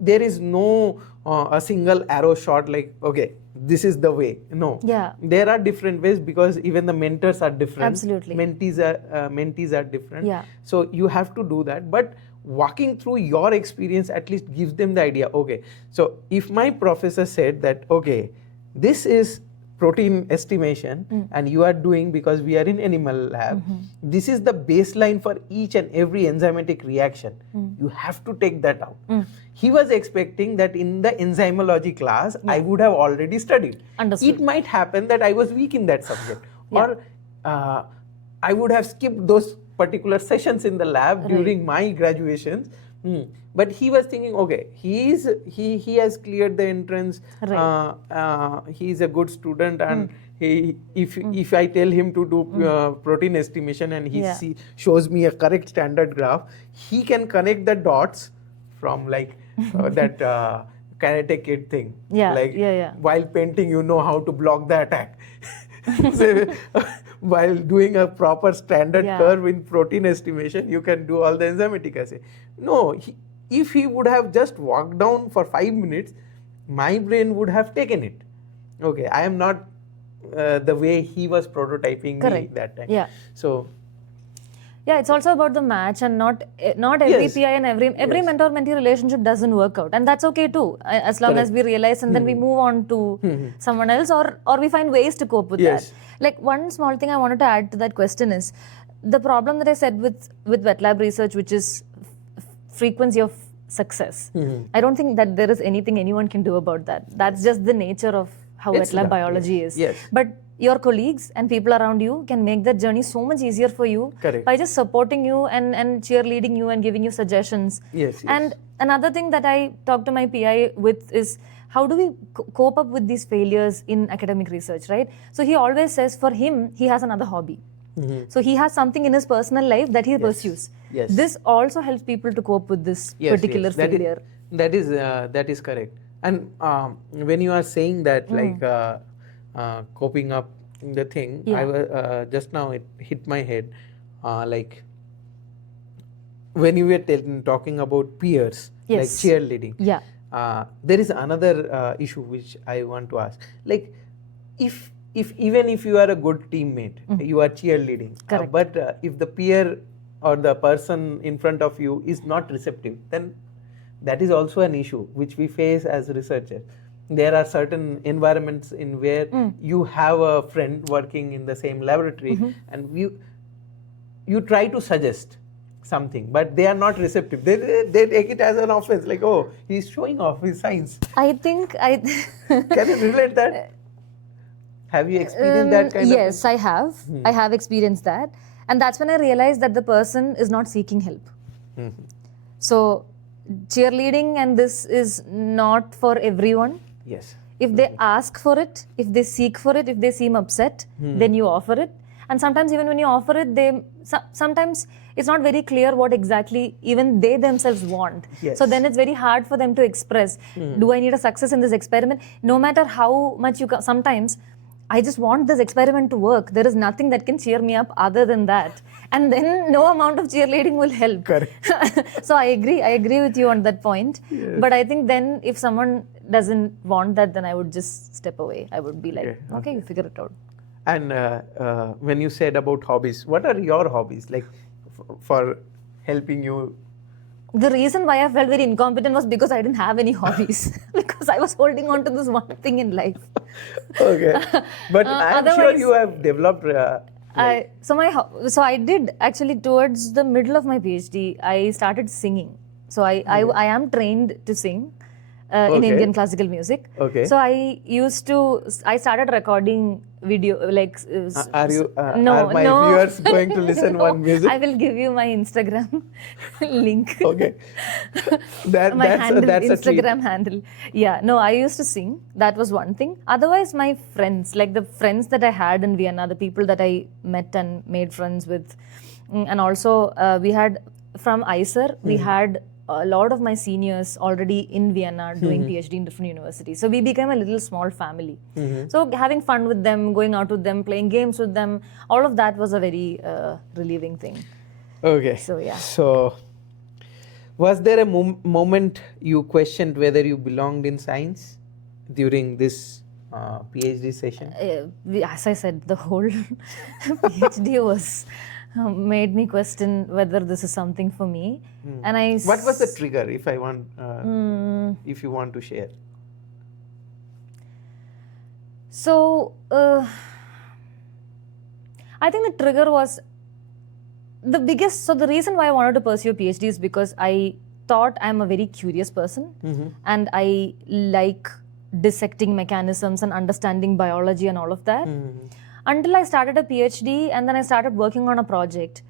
there is no a single arrow shot like, okay, this is the way. No. Yeah. There are different ways, because even the mentors are different. Absolutely. Mentees are different. Yeah. So you have to do that. But walking through your experience at least gives them the idea, okay, so if my professor said that, okay, this is protein estimation and you are doing, because we are in animal lab, this is the baseline for each and every enzymatic reaction. You have to take that out. He was expecting that in the enzymology class, I would have already studied. Understood. It might happen that I was weak in that subject, or I would have skipped those particular sessions in the lab during my graduations. But he was thinking, okay, he has cleared the entrance. He is a good student, and if I tell him to do protein estimation and he shows me a correct standard graph, he can connect the dots from like that Karate Kid thing. While painting, you know how to block the attack. So, while doing a proper standard curve in protein estimation, you can do all the enzymatic assay. No, if he would have just walked down for 5 minutes, my brain would have taken it. Okay, I am not the way he was prototyping me that time. So it's also about the match, and not every PI and every mentor-mentee relationship doesn't work out, and that's okay too, as long as we realize and then we move on to someone else, or we find ways to cope with that. Like, one small thing I wanted to add to that question is the problem that I said with wet lab research, which is frequency of success. I don't think that there is anything anyone can do about that. That's just the nature of how wet lab biology is. But your colleagues and people around you can make that journey so much easier for you by just supporting you and cheerleading you and giving you suggestions. And another thing that I talk to my PI with is, how do we cope up with these failures in academic research, right? So he always says for him, he has another hobby. So he has something in his personal life that he pursues. This also helps people to cope with this particular failure. That is correct. And when you are saying that, like coping up the thing, I was just now it hit my head, like when you were talking about peers, like cheerleading. There is another issue which I want to ask. Like, if even if you are a good teammate, you are cheerleading, but if the peer or the person in front of you is not receptive, then that is also an issue which we face as researchers. There are certain environments in where you have a friend working in the same laboratory, and you try to suggest something, but they are not receptive. They take it as an offense, like, oh, he's showing off his science. I think Can you relate that? Have you experienced that kind of? Yes, I have. I have experienced that. And that's when I realized that the person is not seeking help. So, cheerleading and this is not for everyone. If they ask for it, if they seek for it, if they seem upset, then you offer it. And sometimes even when you offer it, sometimes it's not very clear what exactly even they themselves want. So then it's very hard for them to express, do I need a success in this experiment? No matter how much sometimes I just want this experiment to work. There is nothing that can cheer me up other than that. And then no amount of cheerleading will help. So I agree with you on that point. But I think then if someone doesn't want that, then I would just step away. I would be like, okay, you figure it out. And when you said about hobbies, what are your hobbies, like for helping you? The reason why I felt very incompetent was because I didn't have any hobbies. Because I was holding on to this one thing in life. But I'm sure you have developed. So I did actually, towards the middle of my PhD, I started singing. So I am trained to sing in Indian classical music. So I started recording video, like. Are my viewers going to listen one music? I will give you my Instagram link. That's Instagram handle. I used to sing. That was one thing. Otherwise, my friends, like the friends that I had in Vienna, the people that I met and made friends with, and also we had from ICER, we had a lot of my seniors already in Vienna doing PhD in different universities. So we became a little small family. So having fun with them, going out with them, playing games with them, all of that was a very relieving thing. So was there a moment you questioned whether you belonged in science during this PhD session? As I said, the whole PhD was made me question whether this is something for me. And what was the trigger, if I want, if you want to share? So I think the trigger was the biggest. So the reason why I wanted to pursue a PhD is because I thought I'm a very curious person, and I like dissecting mechanisms and understanding biology and all of that. until I started a PhD and then I started working on a project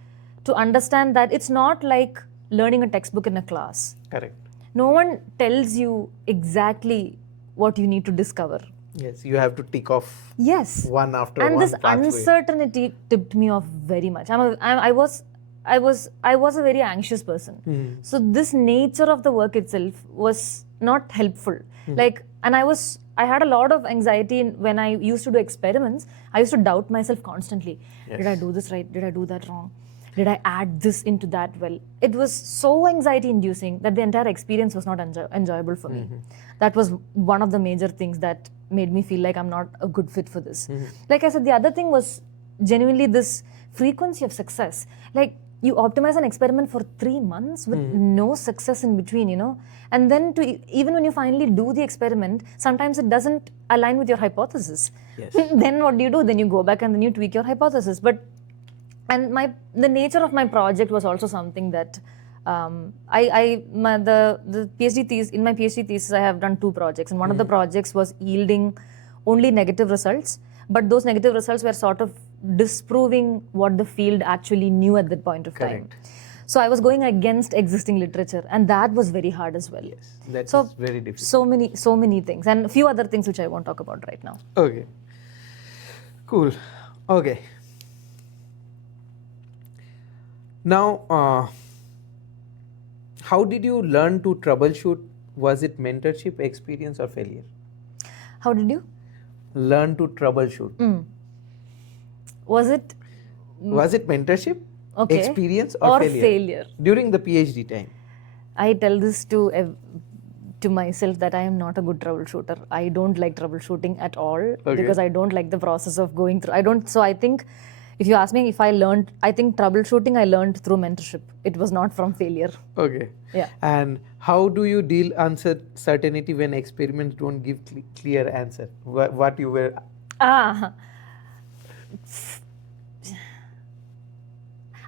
to understand that it's not like learning a textbook in a class. Correct. No one tells you exactly what you need to discover. Yes, you have to tick off Yes. one after And one this pathway. uncertainty tipped me off very much. I was a very anxious person. So this nature of the work itself was not helpful. Like, and I had a lot of anxiety when I used to do experiments. I used to doubt myself constantly. Yes. Did I do this right? Did I do that wrong? Did I add this into that well? It was so anxiety inducing that the entire experience was not enjoyable for me. That was one of the major things that made me feel like I'm not a good fit for this. Like I said, the other thing was genuinely this frequency of success. Like, you optimize an experiment for 3 months with no success in between, you know, and then even when you finally do the experiment, sometimes it doesn't align with your hypothesis. Yes. Then what do? Then you go back and then you tweak your hypothesis. But the nature of my project was also something that the PhD thesis, in my PhD thesis, I have done 2 projects, and one of the projects was yielding only negative results, but those negative results were sort of disproving what the field actually knew at that point of time. So I was going against existing literature, and that was very hard as well. Yes, that's So very difficult. So many things, and a few other things which I won't talk about right now. Okay. Cool. Okay. Now, how did you learn to troubleshoot? Was it mentorship, experience, or failure? How did you learn to troubleshoot? Was it mentorship, okay, experience, or failure? During the PhD time? I tell this to myself that I am not a good troubleshooter. I don't like troubleshooting at all because I don't like the process of going through. So I think if you ask me if I think troubleshooting I learned through mentorship. It was not from failure. Okay. Yeah. And how do you deal uncertainty when experiments don't give clear answer? What you were? I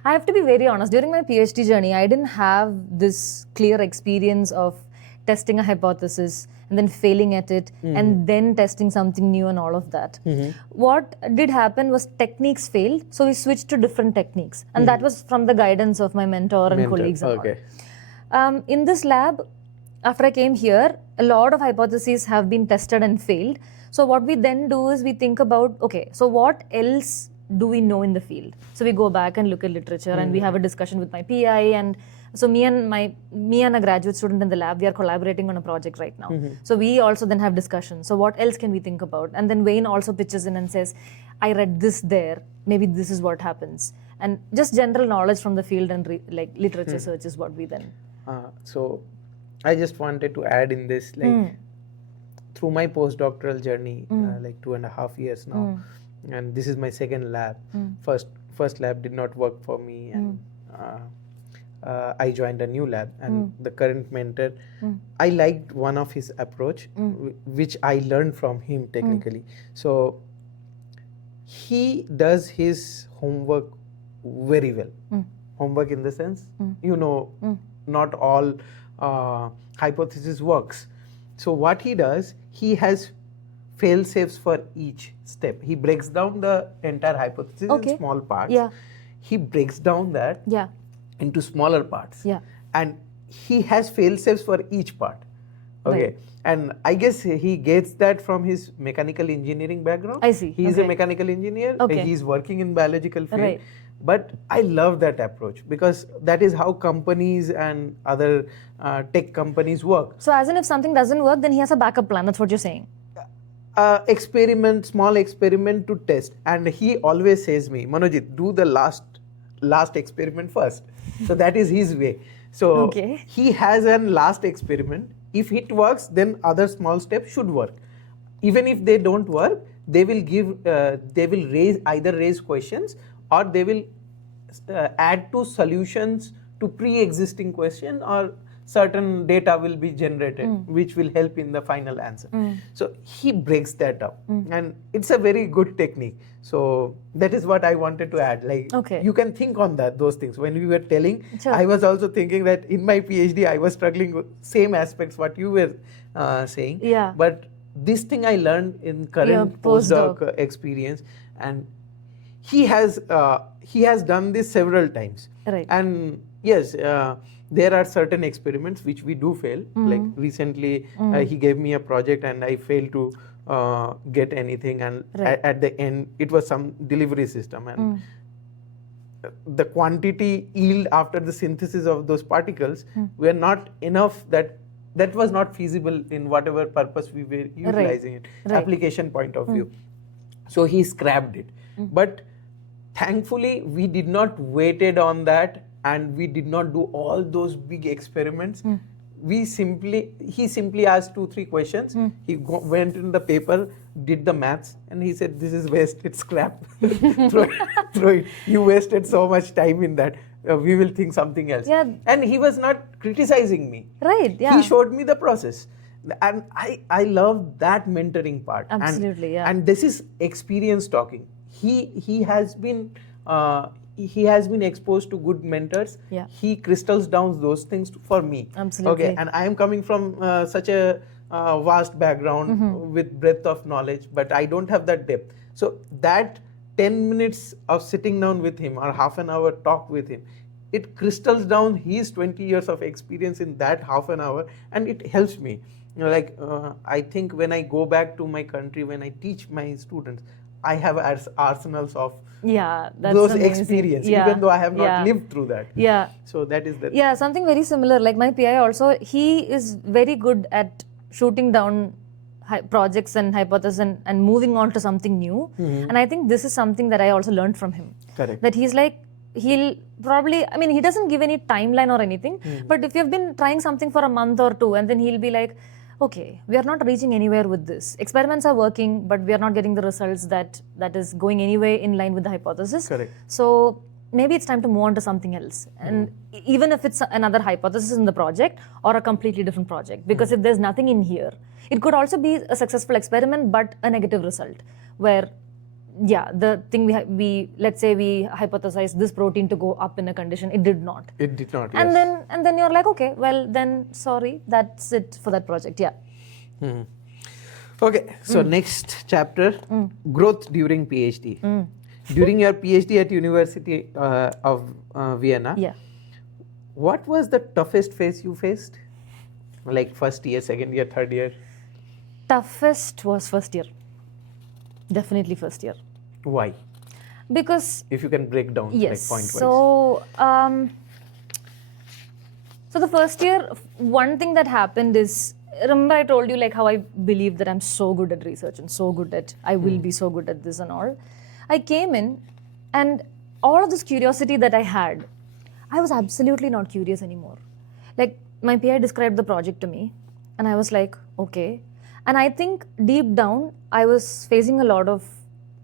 have to be very honest. During my PhD journey, I didn't have this clear experience of testing a hypothesis and then failing at it and then testing something new and all of that. What did happen was techniques failed, so we switched to different techniques, and that was from the guidance of my mentor and colleagues and all. In this lab, after I came here, a lot of hypotheses have been tested and failed. So what we then do is we think about, okay, so what else do we know in the field? So we go back and look at literature and we have a discussion with my PI, and so me and a graduate student in the lab, we are collaborating on a project right now. So we also then have discussions. So what else can we think about? And then Wayne also pitches in and says, I read this there, maybe this is what happens. And just general knowledge from the field and like literature search is what we then. So I just wanted to add in this, like through my postdoctoral journey, like 2.5 years now, and this is my second lab. First lab did not work for me, and I joined a new lab, and the current mentor, I liked one of his approach, which I learned from him technically. So he does his homework very well. Homework in the sense, not all hypothesis works. So what he does, he has fail safes for each step. He breaks down the entire hypothesis in small parts. He breaks down that into smaller parts. And he has fail safes for each part. Okay. And I guess he gets that from his mechanical engineering background. I see. He is a mechanical engineer. He's working in biological field. But I love that approach because that is how companies and other tech companies work. So as in if something doesn't work, then he has a backup plan. That's what you're saying. Small experiment to test. And he always says me, Manojit, do the last experiment first. So that is his way. So he has an last experiment. If it works, then other small steps should work. Even if they don't work, they will raise questions, or they will add to solutions to pre-existing question, or certain data will be generated which will help in the final answer. So he breaks that up, and it's a very good technique. So that is what I wanted to add. Like you can think on those things. When we were telling, I was also thinking that in my PhD I was struggling with same aspects what you were saying. But this thing I learned in current postdoc experience, and he has done this several times. Right. And yes, there are certain experiments which we do fail. Like recently, he gave me a project and I failed to get anything, and Right. at the end it was some delivery system, and the quantity yield after the synthesis of those particles were not enough, that was not feasible in whatever purpose we were utilizing it, Right. application point of view. So he scrapped it. But thankfully we did not waited on that, and we did not do all those big experiments. He simply asked 2-3 questions. He went in the paper, did the maths, and he said, this is waste, it's scrap. throw it. You wasted so much time in that. We will think something else. Yeah. And he was not criticizing me. Right, yeah. He showed me the process. And I love that mentoring part. Absolutely, yeah. And this is experience talking. He has been exposed to good mentors. Yeah. He crystals down those things for me. Absolutely. Okay, and I am coming from such a vast background with breadth of knowledge, but I don't have that depth. So that 10 minutes of sitting down with him or half an hour talk with him, it crystals down his 20 years of experience in that half an hour, and it helps me. I think when I go back to my country, when I teach my students, I have arsenals of that's those amazing. experience, Yeah. even though I have not Yeah. lived through that. Yeah. So that is the Yeah, something very similar. Like my PI also, he is very good at shooting down projects and hypotheses and moving on to something new. And I think this is something that I also learned from him. Correct. That he'll probably, I mean, he doesn't give any timeline or anything, but if you've been trying something for a month or two, and then he'll be like, okay, we are not reaching anywhere with this. Experiments are working, but we are not getting the results that is going anyway in line with the hypothesis. Correct. So maybe it's time to move on to something else. And even if it's another hypothesis in the project or a completely different project, because if there's nothing in here, it could also be a successful experiment, but a negative result where, the thing let's say we hypothesized this protein to go up in a condition, it did not. It did not. And yes. then you're like, okay, well then, sorry, that's it for that project. Yeah. Okay, so next chapter, growth during PhD. During your PhD at University of Vienna, Yeah. what was the toughest phase you faced? Like first year, second year, third year? Toughest was first year. Definitely first year. Why? Because If you can break down yes. like point wise. So the first year, one thing that happened is, remember I told you like how I believe that I'm so good at research and so good at, I will be so good at this and all. I came in and all of this curiosity that I had, I was absolutely not curious anymore. Like my PI described the project to me and I was like, okay. And I think deep down, I was facing a lot of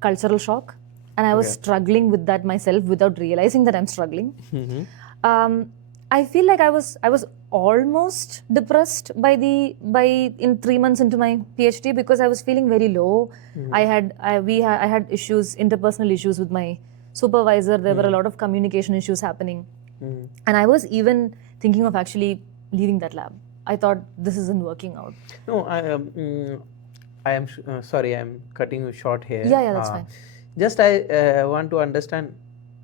cultural shock and I was struggling with that myself without realizing that I'm struggling. I feel like I was almost depressed by in 3 months into my PhD because I was feeling very low. I had issues, interpersonal issues with my supervisor. There were a lot of communication issues happening, and I was even thinking of actually leaving that lab. I thought this isn't working out. No, I am sorry, I am cutting you short here. Yeah, that's fine. Just I want to understand,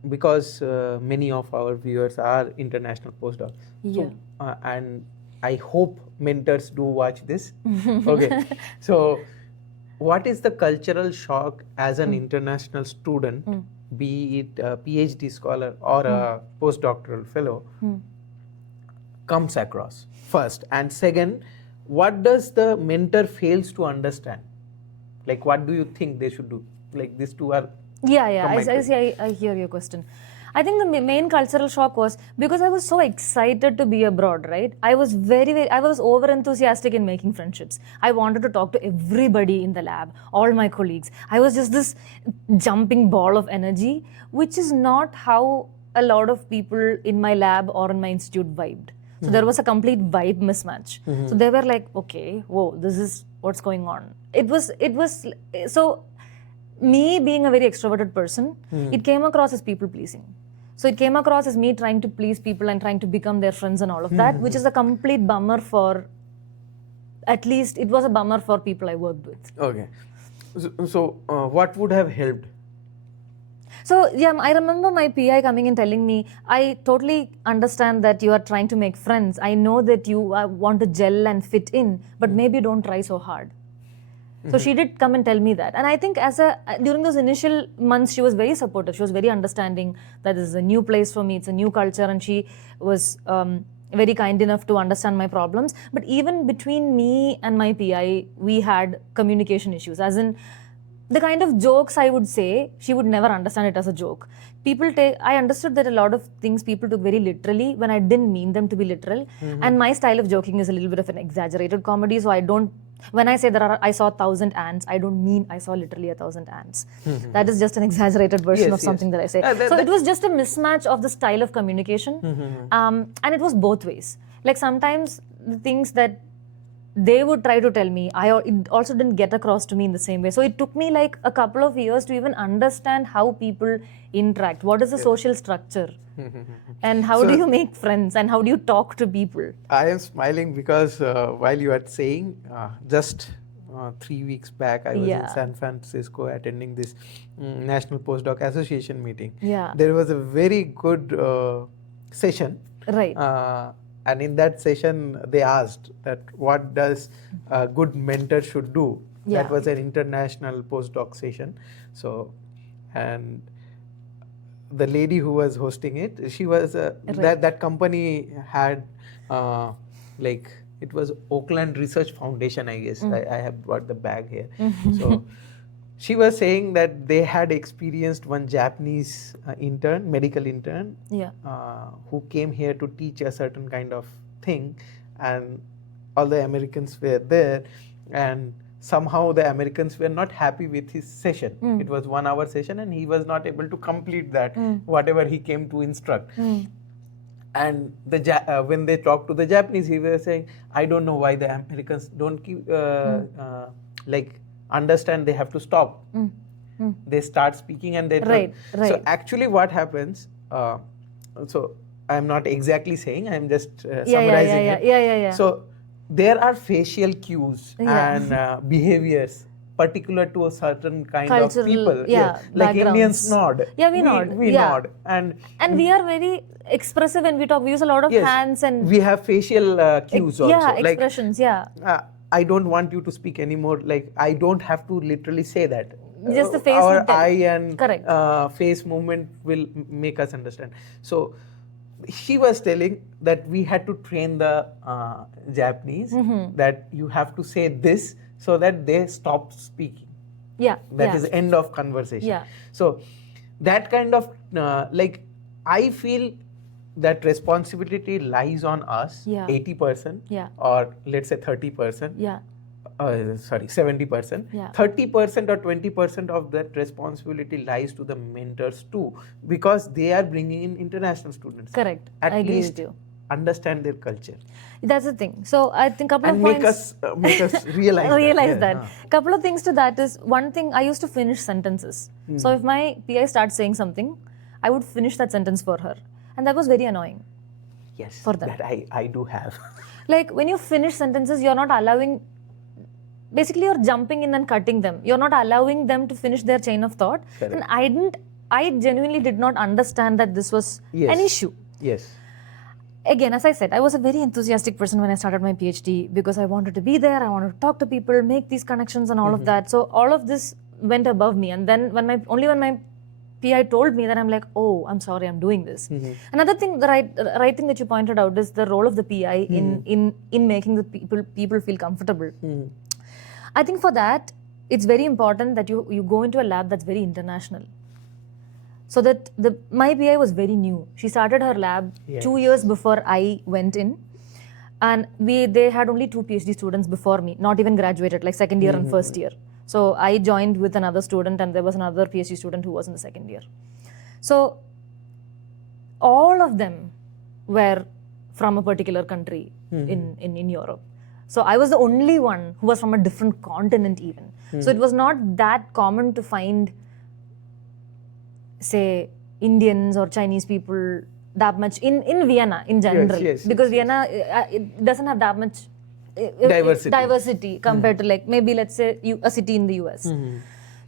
because many of our viewers are international postdocs. Yeah. So, and I hope mentors do watch this. Okay. So, what is the cultural shock as an international student, be it a PhD scholar or a postdoctoral fellow, comes across first? And second, what does the mentor fails to understand? Like, what do you think they should do? Like, these two are I hear your question. I think the main cultural shock was because I was so excited to be abroad, right? I was I was over enthusiastic in making friendships. I wanted to talk to everybody in the lab, all my colleagues. I was just this jumping ball of energy, which is not how a lot of people in my lab or in my institute vibed. So there was a complete vibe mismatch. So they were like, okay, whoa, this is what's going on. It was so me being a very extroverted person, it came across as people pleasing. So it came across as me trying to please people and trying to become their friends and all of that, which is a complete bummer for, at least it was a bummer for people I worked with. okay. So what would have helped? So yeah, I remember my PI coming and telling me, I totally understand that you are trying to make friends. I know that you want to gel and fit in, but maybe don't try so hard. So she did come and tell me that. And I think during those initial months, she was very supportive. She was very understanding that this is a new place for me, it's a new culture, and she was very kind enough to understand my problems. But even between me and my PI, we had communication issues, as in the kind of jokes I would say, she would never understand it as a joke. I understood that a lot of things people took very literally when I didn't mean them to be literal. And my style of joking is a little bit of an exaggerated comedy, so when I say I saw 1,000 ants, I don't mean I saw literally 1,000 ants. That is just an exaggerated version of something that I say. So it was just a mismatch of the style of communication. And it was both ways. Like sometimes the things that they would try to tell me, it also didn't get across to me in the same way. So it took me like a couple of years to even understand how people interact. What is the social structure? And how do you make friends? And how do you talk to people? I am smiling because while you are saying, just 3 weeks back, I was in San Francisco attending this National Postdoc Association meeting. There was a very good session. Right. And in that session, they asked that what does a good mentor should do. That was an international postdoc session. So, and the lady who was hosting it, she was that company had like it was Oakland Research Foundation, I guess. I have brought the bag here. So she was saying that they had experienced one Japanese medical intern, who came here to teach a certain kind of thing, and all the Americans were there, and somehow the Americans were not happy with his session. It was 1 hour session and he was not able to complete that, whatever he came to instruct. And when they talked to the Japanese, he was saying, I don't know why the Americans don't keep, understand they have to stop. They start speaking and they don't. So actually what happens, so I'm not exactly saying, I'm just summarizing it. So there are facial cues and behaviors particular to a certain kind cultural, of people. Like backgrounds. Indians nod. We nod. We nod. And we are very expressive when we talk. We use a lot of hands and we have facial cues also. Expressions. I don't want you to speak anymore. Like I don't have to literally say that. Just the face. Our eye and face movement will make us understand. So she was telling that we had to train the Japanese that you have to say this so that they stop speaking. That is end of conversation. So that kind of I feel that responsibility lies on us, 80%, or let's say 30%. 70%. 30% or 20% of that responsibility lies to the mentors too, because they are bringing in international students. Correct. At I agree least with you. Understand their culture. That's the thing. So I think couple and of make points. Make us realize that. Couple of things to that is, one thing, I used to finish sentences. So if my PI starts saying something, I would finish that sentence for her. And that was very annoying. Yes, for them. That I do have. Like when you finish sentences, you're not allowing, basically you're jumping in and cutting them. You're not allowing them to finish their chain of thought. Correct. And I genuinely did not understand that this was an issue. Yes. Again, as I said, I was a very enthusiastic person when I started my PhD because I wanted to be there, I wanted to talk to people, make these connections and all of that. So all of this went above me. And then when my PI told me that, I'm like, oh, I'm sorry, I'm doing this. Another thing, the right thing that you pointed out is the role of the PI in making the people feel comfortable. I think for that, it's very important that you go into a lab that's very international. So that my PI was very new. She started her lab 2 years before I went in. And they had only 2 PhD students before me, not even graduated, like second year and first year. So I joined with another student and there was another PhD student who was in the second year. So all of them were from a particular country in Europe. So I was the only one who was from a different continent even. So it was not that common to find, say, Indians or Chinese people that much in Vienna in general. Because Vienna it doesn't have that much diversity compared to, like, maybe let's say a city in the US.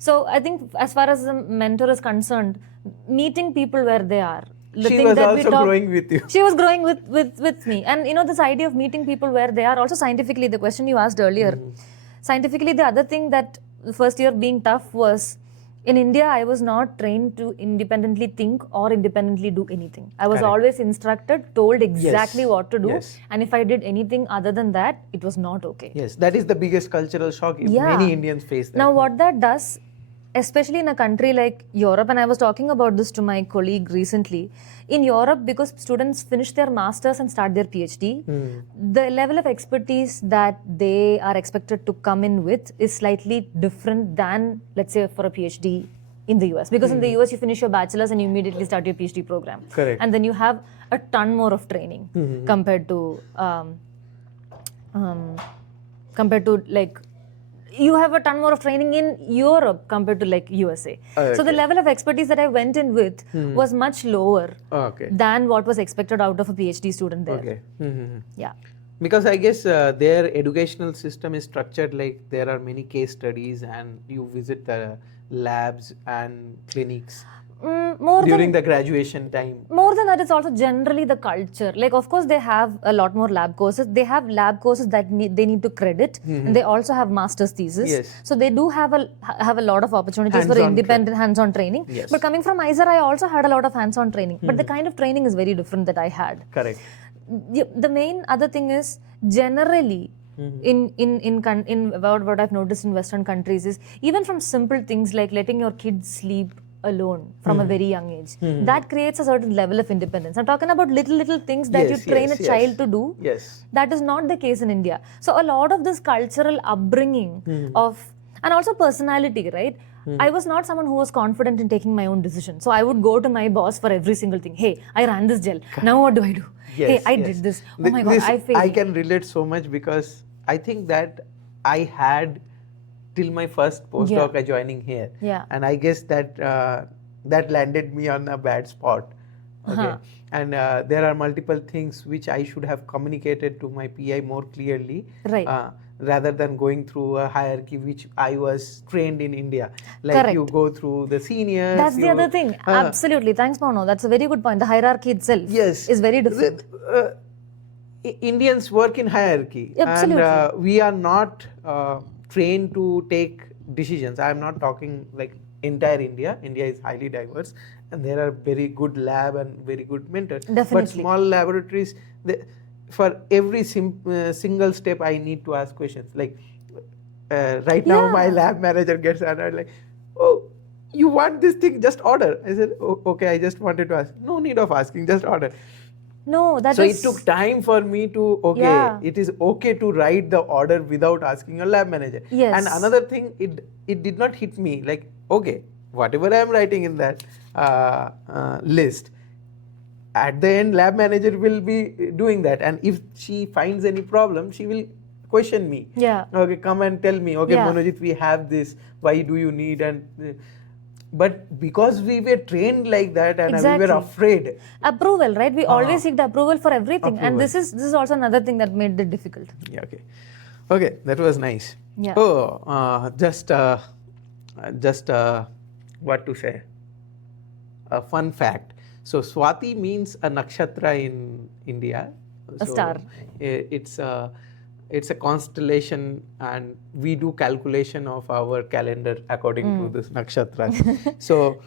So I think as far as the mentor is concerned, meeting people where they are. She was also growing with you. She was growing with me. And this idea of meeting people where they are, also scientifically, the question you asked earlier, scientifically, the other thing that first year being tough was, in India, I was not trained to independently think or independently do anything. I was always instructed, told exactly what to do. And if I did anything other than that, it was not okay. Yes, that is the biggest cultural shock. Many Indians face that. Now, what that does, especially in a country like Europe, and I was talking about this to my colleague recently, in Europe, because students finish their masters and start their PhD, the level of expertise that they are expected to come in with is slightly different than, let's say, for a PhD in the US. Because in the US, you finish your bachelor's and you immediately start your PhD program. Correct. And then you have a ton more of training compared to like, you have a ton more of training in Europe compared to like USA. So the level of expertise that I went in with was much lower than what was expected out of a PhD student there. Yeah. Because I guess their educational system is structured like there are many case studies and you visit the labs and clinics during the graduation time. More than that, it's also generally the culture. Like, of course, they have a lot more lab courses. They have lab courses that they need to credit, and they also have master's thesis. Yes. So they do have a lot of opportunities for independent hands-on training. Yes. But coming from ISER, I also had a lot of hands-on training. But the kind of training is very different that I had. Correct. The main other thing is, generally, in about what I've noticed in Western countries is, even from simple things like letting your kids sleep alone from a very young age, that creates a certain level of independence. I'm talking about little things that you train a child to do. Yes. That is not the case in India. So a lot of this cultural upbringing of, and also personality, right? I was not someone who was confident in taking my own decision. So I would go to my boss for every single thing. Hey, I ran this gel. Now what do I do? Hey, I did this. Oh my God, I failed. I can relate so much because I think that I had till my first postdoc joining here. And I guess that that landed me on a bad spot. Okay. And there are multiple things which I should have communicated to my PI more clearly. Right. Rather than going through a hierarchy which I was trained in India. Like you go through the seniors. That's the other thing. Absolutely. Thanks, Mano. That's a very good point. The hierarchy itself is very different. Indians work in hierarchy. Absolutely. And we are not trained to take decisions. I am not talking like entire India. India is highly diverse and there are very good lab and very good mentors. Definitely. But small laboratories, for every single step I need to ask questions. Like right now my lab manager gets annoyed like, oh, you want this thing, just order. I said, oh, okay, I just wanted to ask. No need of asking, just order. No, that so it took time for me to, it is okay to write the order without asking your lab manager. Yes. And another thing, it did not hit me like, okay, whatever I am writing in that list, at the end lab manager will be doing that. And if she finds any problem, she will question me. Yeah. Okay, come and tell me, okay, Monojit, we have this, why do you need? And but because we were trained like that and we were afraid. Approval, right? We always seek the approval for everything. And this is also another thing that made it difficult. Yeah, okay, that was nice. Yeah. Oh, just what to say? A fun fact. So Swathi means a nakshatra in India. A star. It's a constellation and we do calculation of our calendar according to this nakshatra. So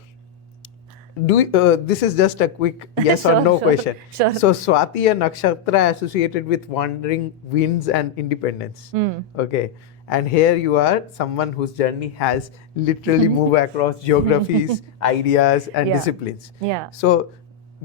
this is just a quick yes or no question. Sure. So Swathi, a nakshatra associated with wandering winds and independence. Okay. And here you are, someone whose journey has literally moved across geographies, ideas and disciplines. Yeah. So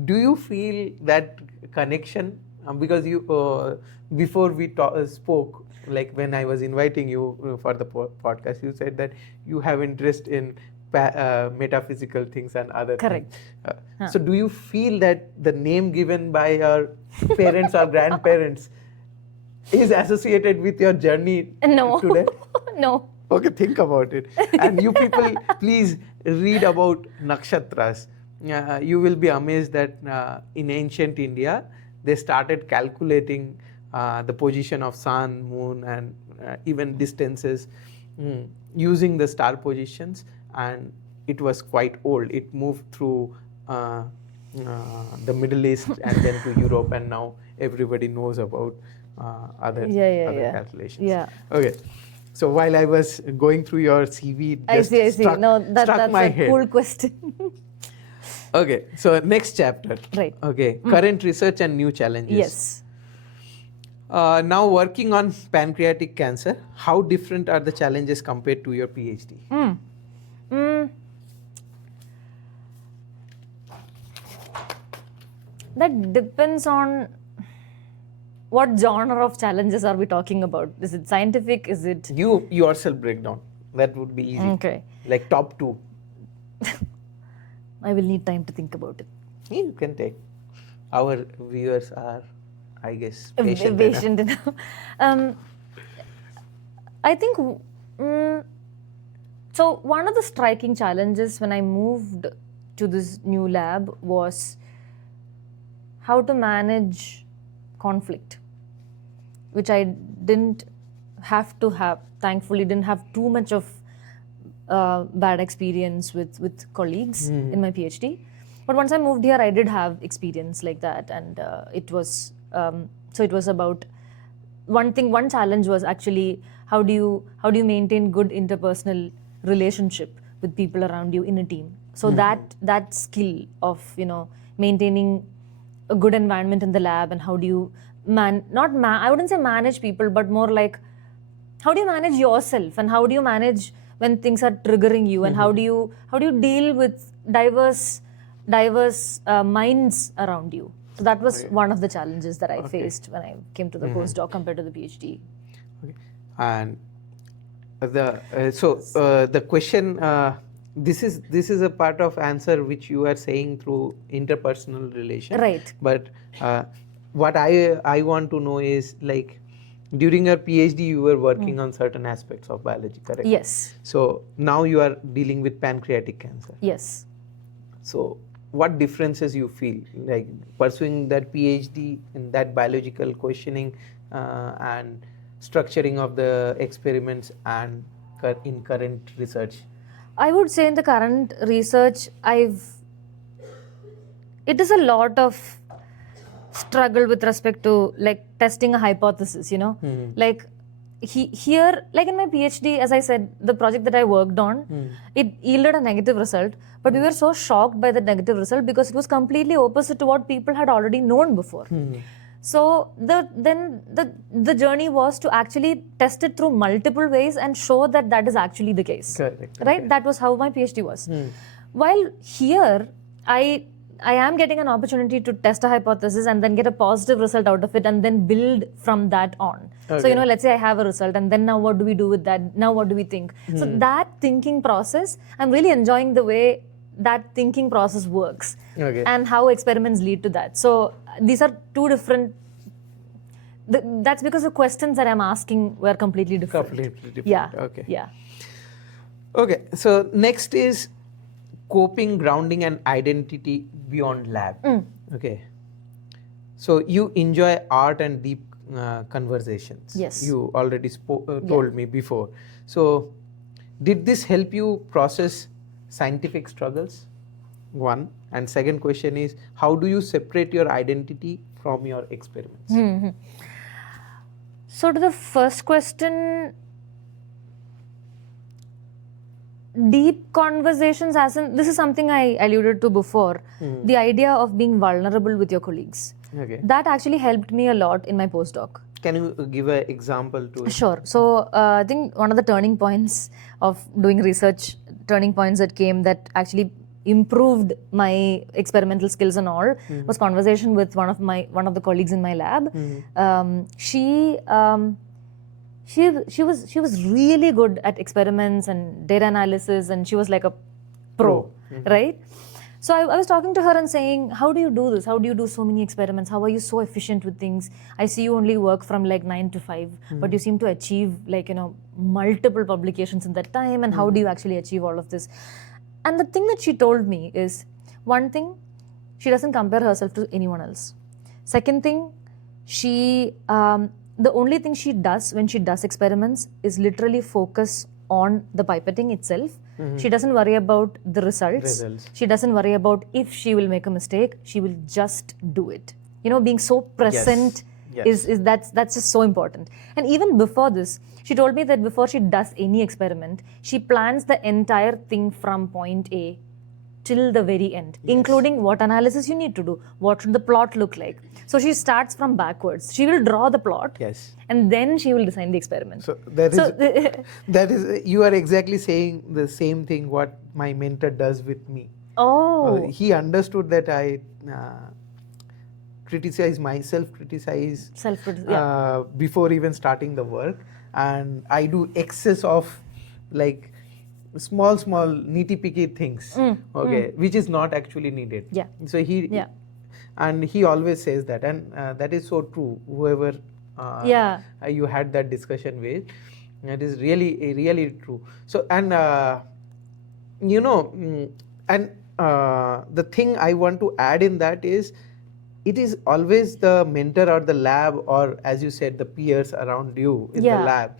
do you feel that connection? Because you before we spoke, like when I was inviting you for the podcast, you said that you have interest in metaphysical things and other Correct. things. So do you feel that the name given by your parents or grandparents is associated with your journey today? No. Okay, think about it. And you people, please read about nakshatras. You will be amazed that in ancient India, they started calculating the position of sun, moon and even distances using the star positions. and it was quite old. It moved through the Middle East and then to Europe, and now everybody knows about other calculations. Yeah. Okay. So while I was going through your CV, it just I see. No, that's my a head. cool question. Okay, so next chapter. Right. Okay, current research and new challenges. Yes. Now working on pancreatic cancer, how different are the challenges compared to your PhD? That depends on what genre of challenges are we talking about. Is it scientific? Is it... You yourself break down. That would be easy. Okay. Like top 2. I will need time to think about it. You can take. Our viewers are, I guess, Patient enough. I think... so one of the striking challenges when I moved to this new lab was how to manage conflict, which I didn't have to have. Thankfully, didn't have too much of bad experience with colleagues in my PhD. But once I moved here, I did have experience like that, and it was so it was about one challenge was actually how do you maintain good interpersonal relationship with people around you in a team. So that skill of maintaining a good environment in the lab, and how do you I wouldn't say manage people, but more like how do you manage yourself, and how do you manage when things are triggering you, and how do you deal with diverse minds around you. So that was one of the challenges that I faced when I came to the postdoc compared to the PhD. Okay. And the question, this is a part of answer which you are saying through interpersonal relation. Right. But what I want to know is, like, during your PhD you were working on certain aspects of biology, correct? Yes. So now you are dealing with pancreatic cancer. Yes. So what differences you feel, like pursuing that PhD in that biological questioning and structuring of the experiments, and in current research? I would say in the current research, it is a lot of struggle with respect to like testing a hypothesis, like here, like in my PhD, as I said, the project that I worked on, it yielded a negative result, but we were so shocked by the negative result because it was completely opposite to what people had already known before. So the journey was to actually test it through multiple ways and show that is actually the case. Correct. Right? Okay. That was how my PhD was. While here, I am getting an opportunity to test a hypothesis and then get a positive result out of it and then build from that on. Okay. So, let's say I have a result and then now what do we do with that? Now what do we think? So that thinking process, I'm really enjoying the way that thinking process works. Okay. And how experiments lead to that. So these are two different, that's because the questions that I'm asking were completely different. Completely different. Yeah. Okay. Yeah. Okay. So next is coping, grounding, and identity beyond lab. Okay. So you enjoy art and deep conversations. Yes. You already told me before. So did this help you process scientific struggles? One. And second question is, how do you separate your identity from your experiments? So to the first question, deep conversations, as in, this is something I alluded to before, the idea of being vulnerable with your colleagues. Okay. That actually helped me a lot in my postdoc. Can you give an example to it? Sure. So I think one of the turning points of doing research, turning points that came that actually improved my experimental skills and all, was conversation with one of the colleagues in my lab. She was really good at experiments and data analysis, and she was like a pro. Right? So I was talking to her and saying, how do you do this? How do you do so many experiments? How are you so efficient with things? I see you only work from like 9 to 5, but you seem to achieve like, multiple publications in that time. And how do you actually achieve all of this? And the thing that she told me is, one thing, she doesn't compare herself to anyone else. Second thing, she, the only thing she does when she does experiments is literally focus on the pipetting itself. She doesn't worry about the results. She doesn't worry about if she will make a mistake. She will just do it. Being so present is that's just so important. And even before this, she told me that before she does any experiment, she plans the entire thing from point A till the very end, including what analysis you need to do, what should the plot look like. So she starts from backwards. She will draw the plot, and then she will design the experiment. So that is you are exactly saying the same thing what my mentor does with me. He understood that I criticize myself, before even starting the work, and I do excess of like small nitty-picky things, which is not actually needed. So he always says that, and that is so true. Whoever you had that discussion with, it is really true. So and the thing I want to add in that is, it is always the mentor or the lab, or as you said, the peers around you in the lab,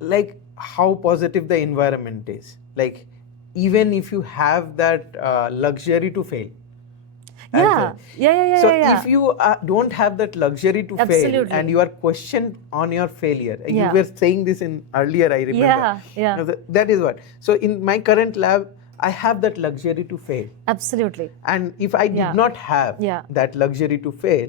like how positive the environment is. Like even if you have that luxury to fail. So if you don't have that luxury to fail, and you are questioned on your failure, you were saying this in earlier, I remember. That is what. So in my current lab, I have that luxury to fail. Absolutely. And if I did not have that luxury to fail,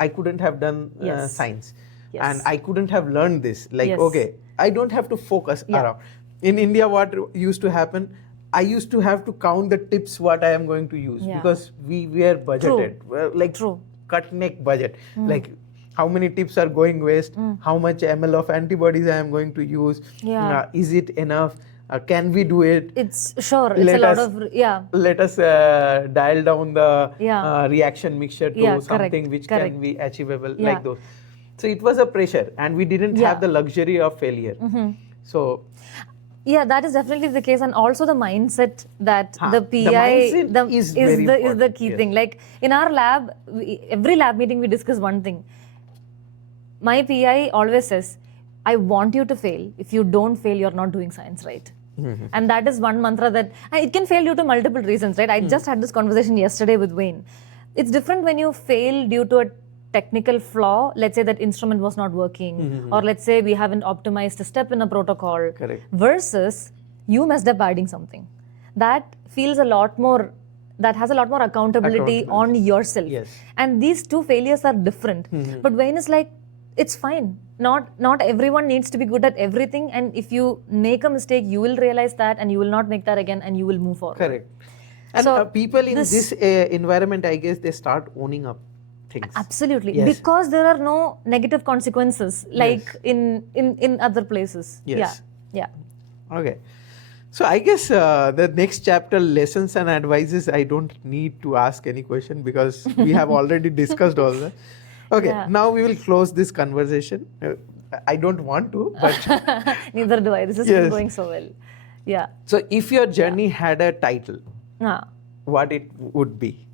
I couldn't have done science. And I couldn't have learned this. Like, okay, I don't have to focus around. In India, what used to happen, I used to have to count the tips what I am going to use, because we were budgeted. Cut neck budget. Like how many tips are going waste, how much ml of antibodies I am going to use, is it enough? Can we do it? It's a lot of Let us dial down the reaction mixture to something which can be achievable, like those. So it was a pressure, and we didn't have the luxury of failure. So that is definitely the case, and also the mindset that the PI is the key thing. Like in our lab, every lab meeting we discuss one thing. My PI always says, I want you to fail. If you don't fail, you're not doing science right. And that is one mantra that it can fail due to multiple reasons, right? I just had this conversation yesterday with Wayne. It's different when you fail due to a technical flaw. Let's say that instrument was not working, or let's say we haven't optimized a step in a protocol, versus you messed up adding something. That feels a lot more, that has a lot more accountability on yourself. And these two failures are different. But Wayne is like, it's fine. Not everyone needs to be good at everything, and if you make a mistake, you will realize that, and you will not make that again, and you will move forward. Correct. And so people in this environment, I guess, they start owning up things. Absolutely, because there are no negative consequences like in other places. Okay. So I guess the next chapter, lessons and advices, I don't need to ask any question because we have already discussed all that. Okay, now we will close this conversation. I don't want to, but neither do I. This is going so well. So if your journey had a title, what it would be?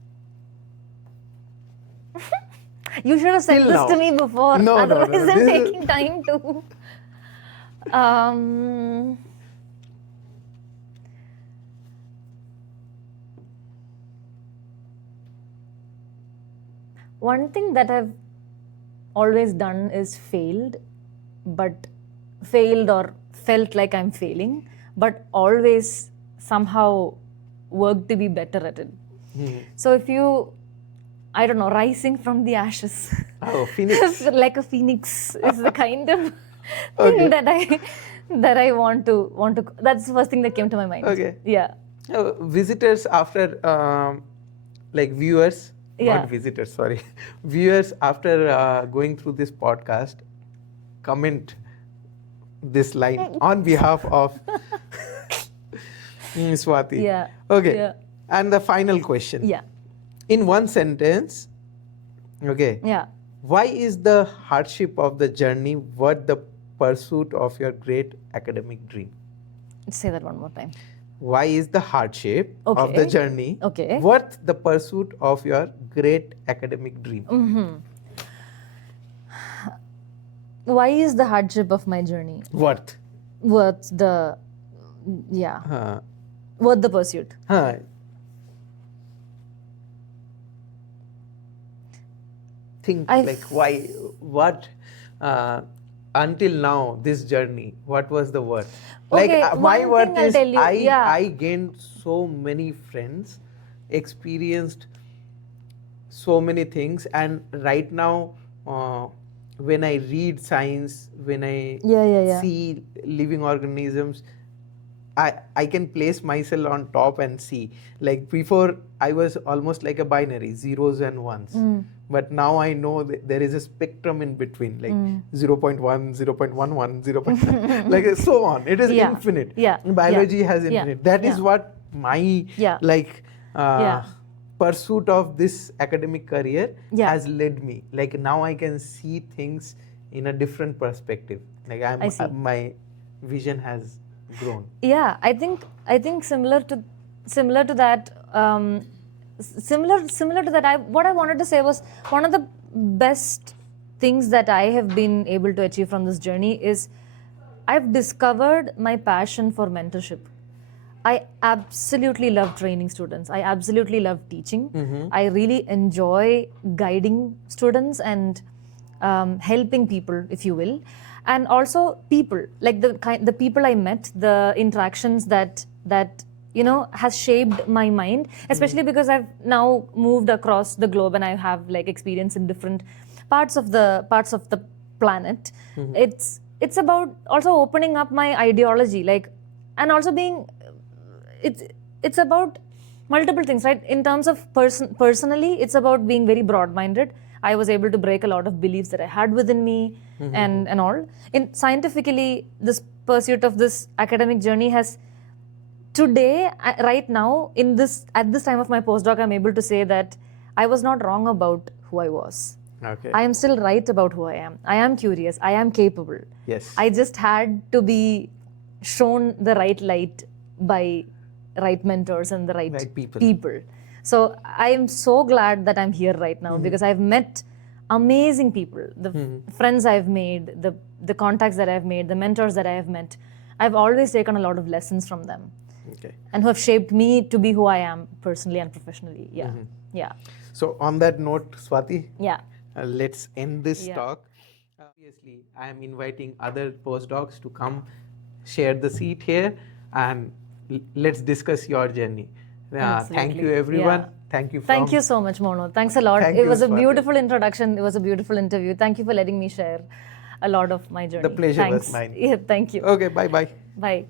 You should have said this to me before. Otherwise, I'm taking time to. One thing that I've always done is failed or felt like I'm failing, but always somehow worked to be better at it. So if you, I don't know, rising from the ashes. Oh, phoenix. Like a phoenix is the kind of thing that I want to. That's the first thing that came to my mind. Okay. Visitors after, viewers. Not visitors, sorry. Viewers, after going through this podcast, comment this line on behalf of Swathi. Okay. And the final question. In one sentence, why is the hardship of the journey worth the pursuit of your great academic dream? Say that one more time. Why is the hardship of the journey worth the pursuit of your great academic dream? Why is the hardship of my journey worth? worth the worth the pursuit. Think like why, what, until now, this journey, what was the worth? Okay, Like my one worth thing I'll is tell you, I gained so many friends, experienced so many things, and right now when I read science, when I see living organisms, I can place myself on top and see. Like before, I was almost like a binary, zeros and ones. But now I know that there is a spectrum in between, like 0.1, 0.11, 0. Like so on. It is infinite. Biology has infinite. That is what my pursuit of this academic career has led me. Like now I can see things in a different perspective. Like my vision has grown. Yeah, I think similar to that. Similar to that, what I wanted to say was one of the best things that I have been able to achieve from this journey is I've discovered my passion for mentorship. I absolutely love training students. I absolutely love teaching. I really enjoy guiding students and helping people, if you will. And also people, like the people I met, the interactions that has shaped my mind, especially because I've now moved across the globe and I have like experience in different parts of the planet. It's about also opening up my ideology, like, and also being it's about multiple things, right? In terms of personally, it's about being very broad-minded. I was able to break a lot of beliefs that I had within me and all. Scientifically, this pursuit of this academic journey has today, right now, at this time of my postdoc, I'm able to say that I was not wrong about who I was. Okay. I am still right about who I am. I am curious. I am capable. Yes. I just had to be shown the right light by right mentors and the right people. So I am so glad that I'm here right now because I've met amazing people, the friends I've made, the contacts that I've made, the mentors that I have met. I've always taken a lot of lessons from them. Okay. And who have shaped me to be who I am personally and professionally. Yeah. Yeah. So on that note, Swathi, let's end this talk. Obviously, I am inviting other postdocs to come share the seat here and let's discuss your journey. Thank you, everyone. Thank you. Thank you so much, Mono. Thanks a lot. It was a beautiful introduction. It was a beautiful interview. Thank you for letting me share a lot of my journey. The pleasure was mine. Yeah, thank you. Okay, bye-bye. Bye.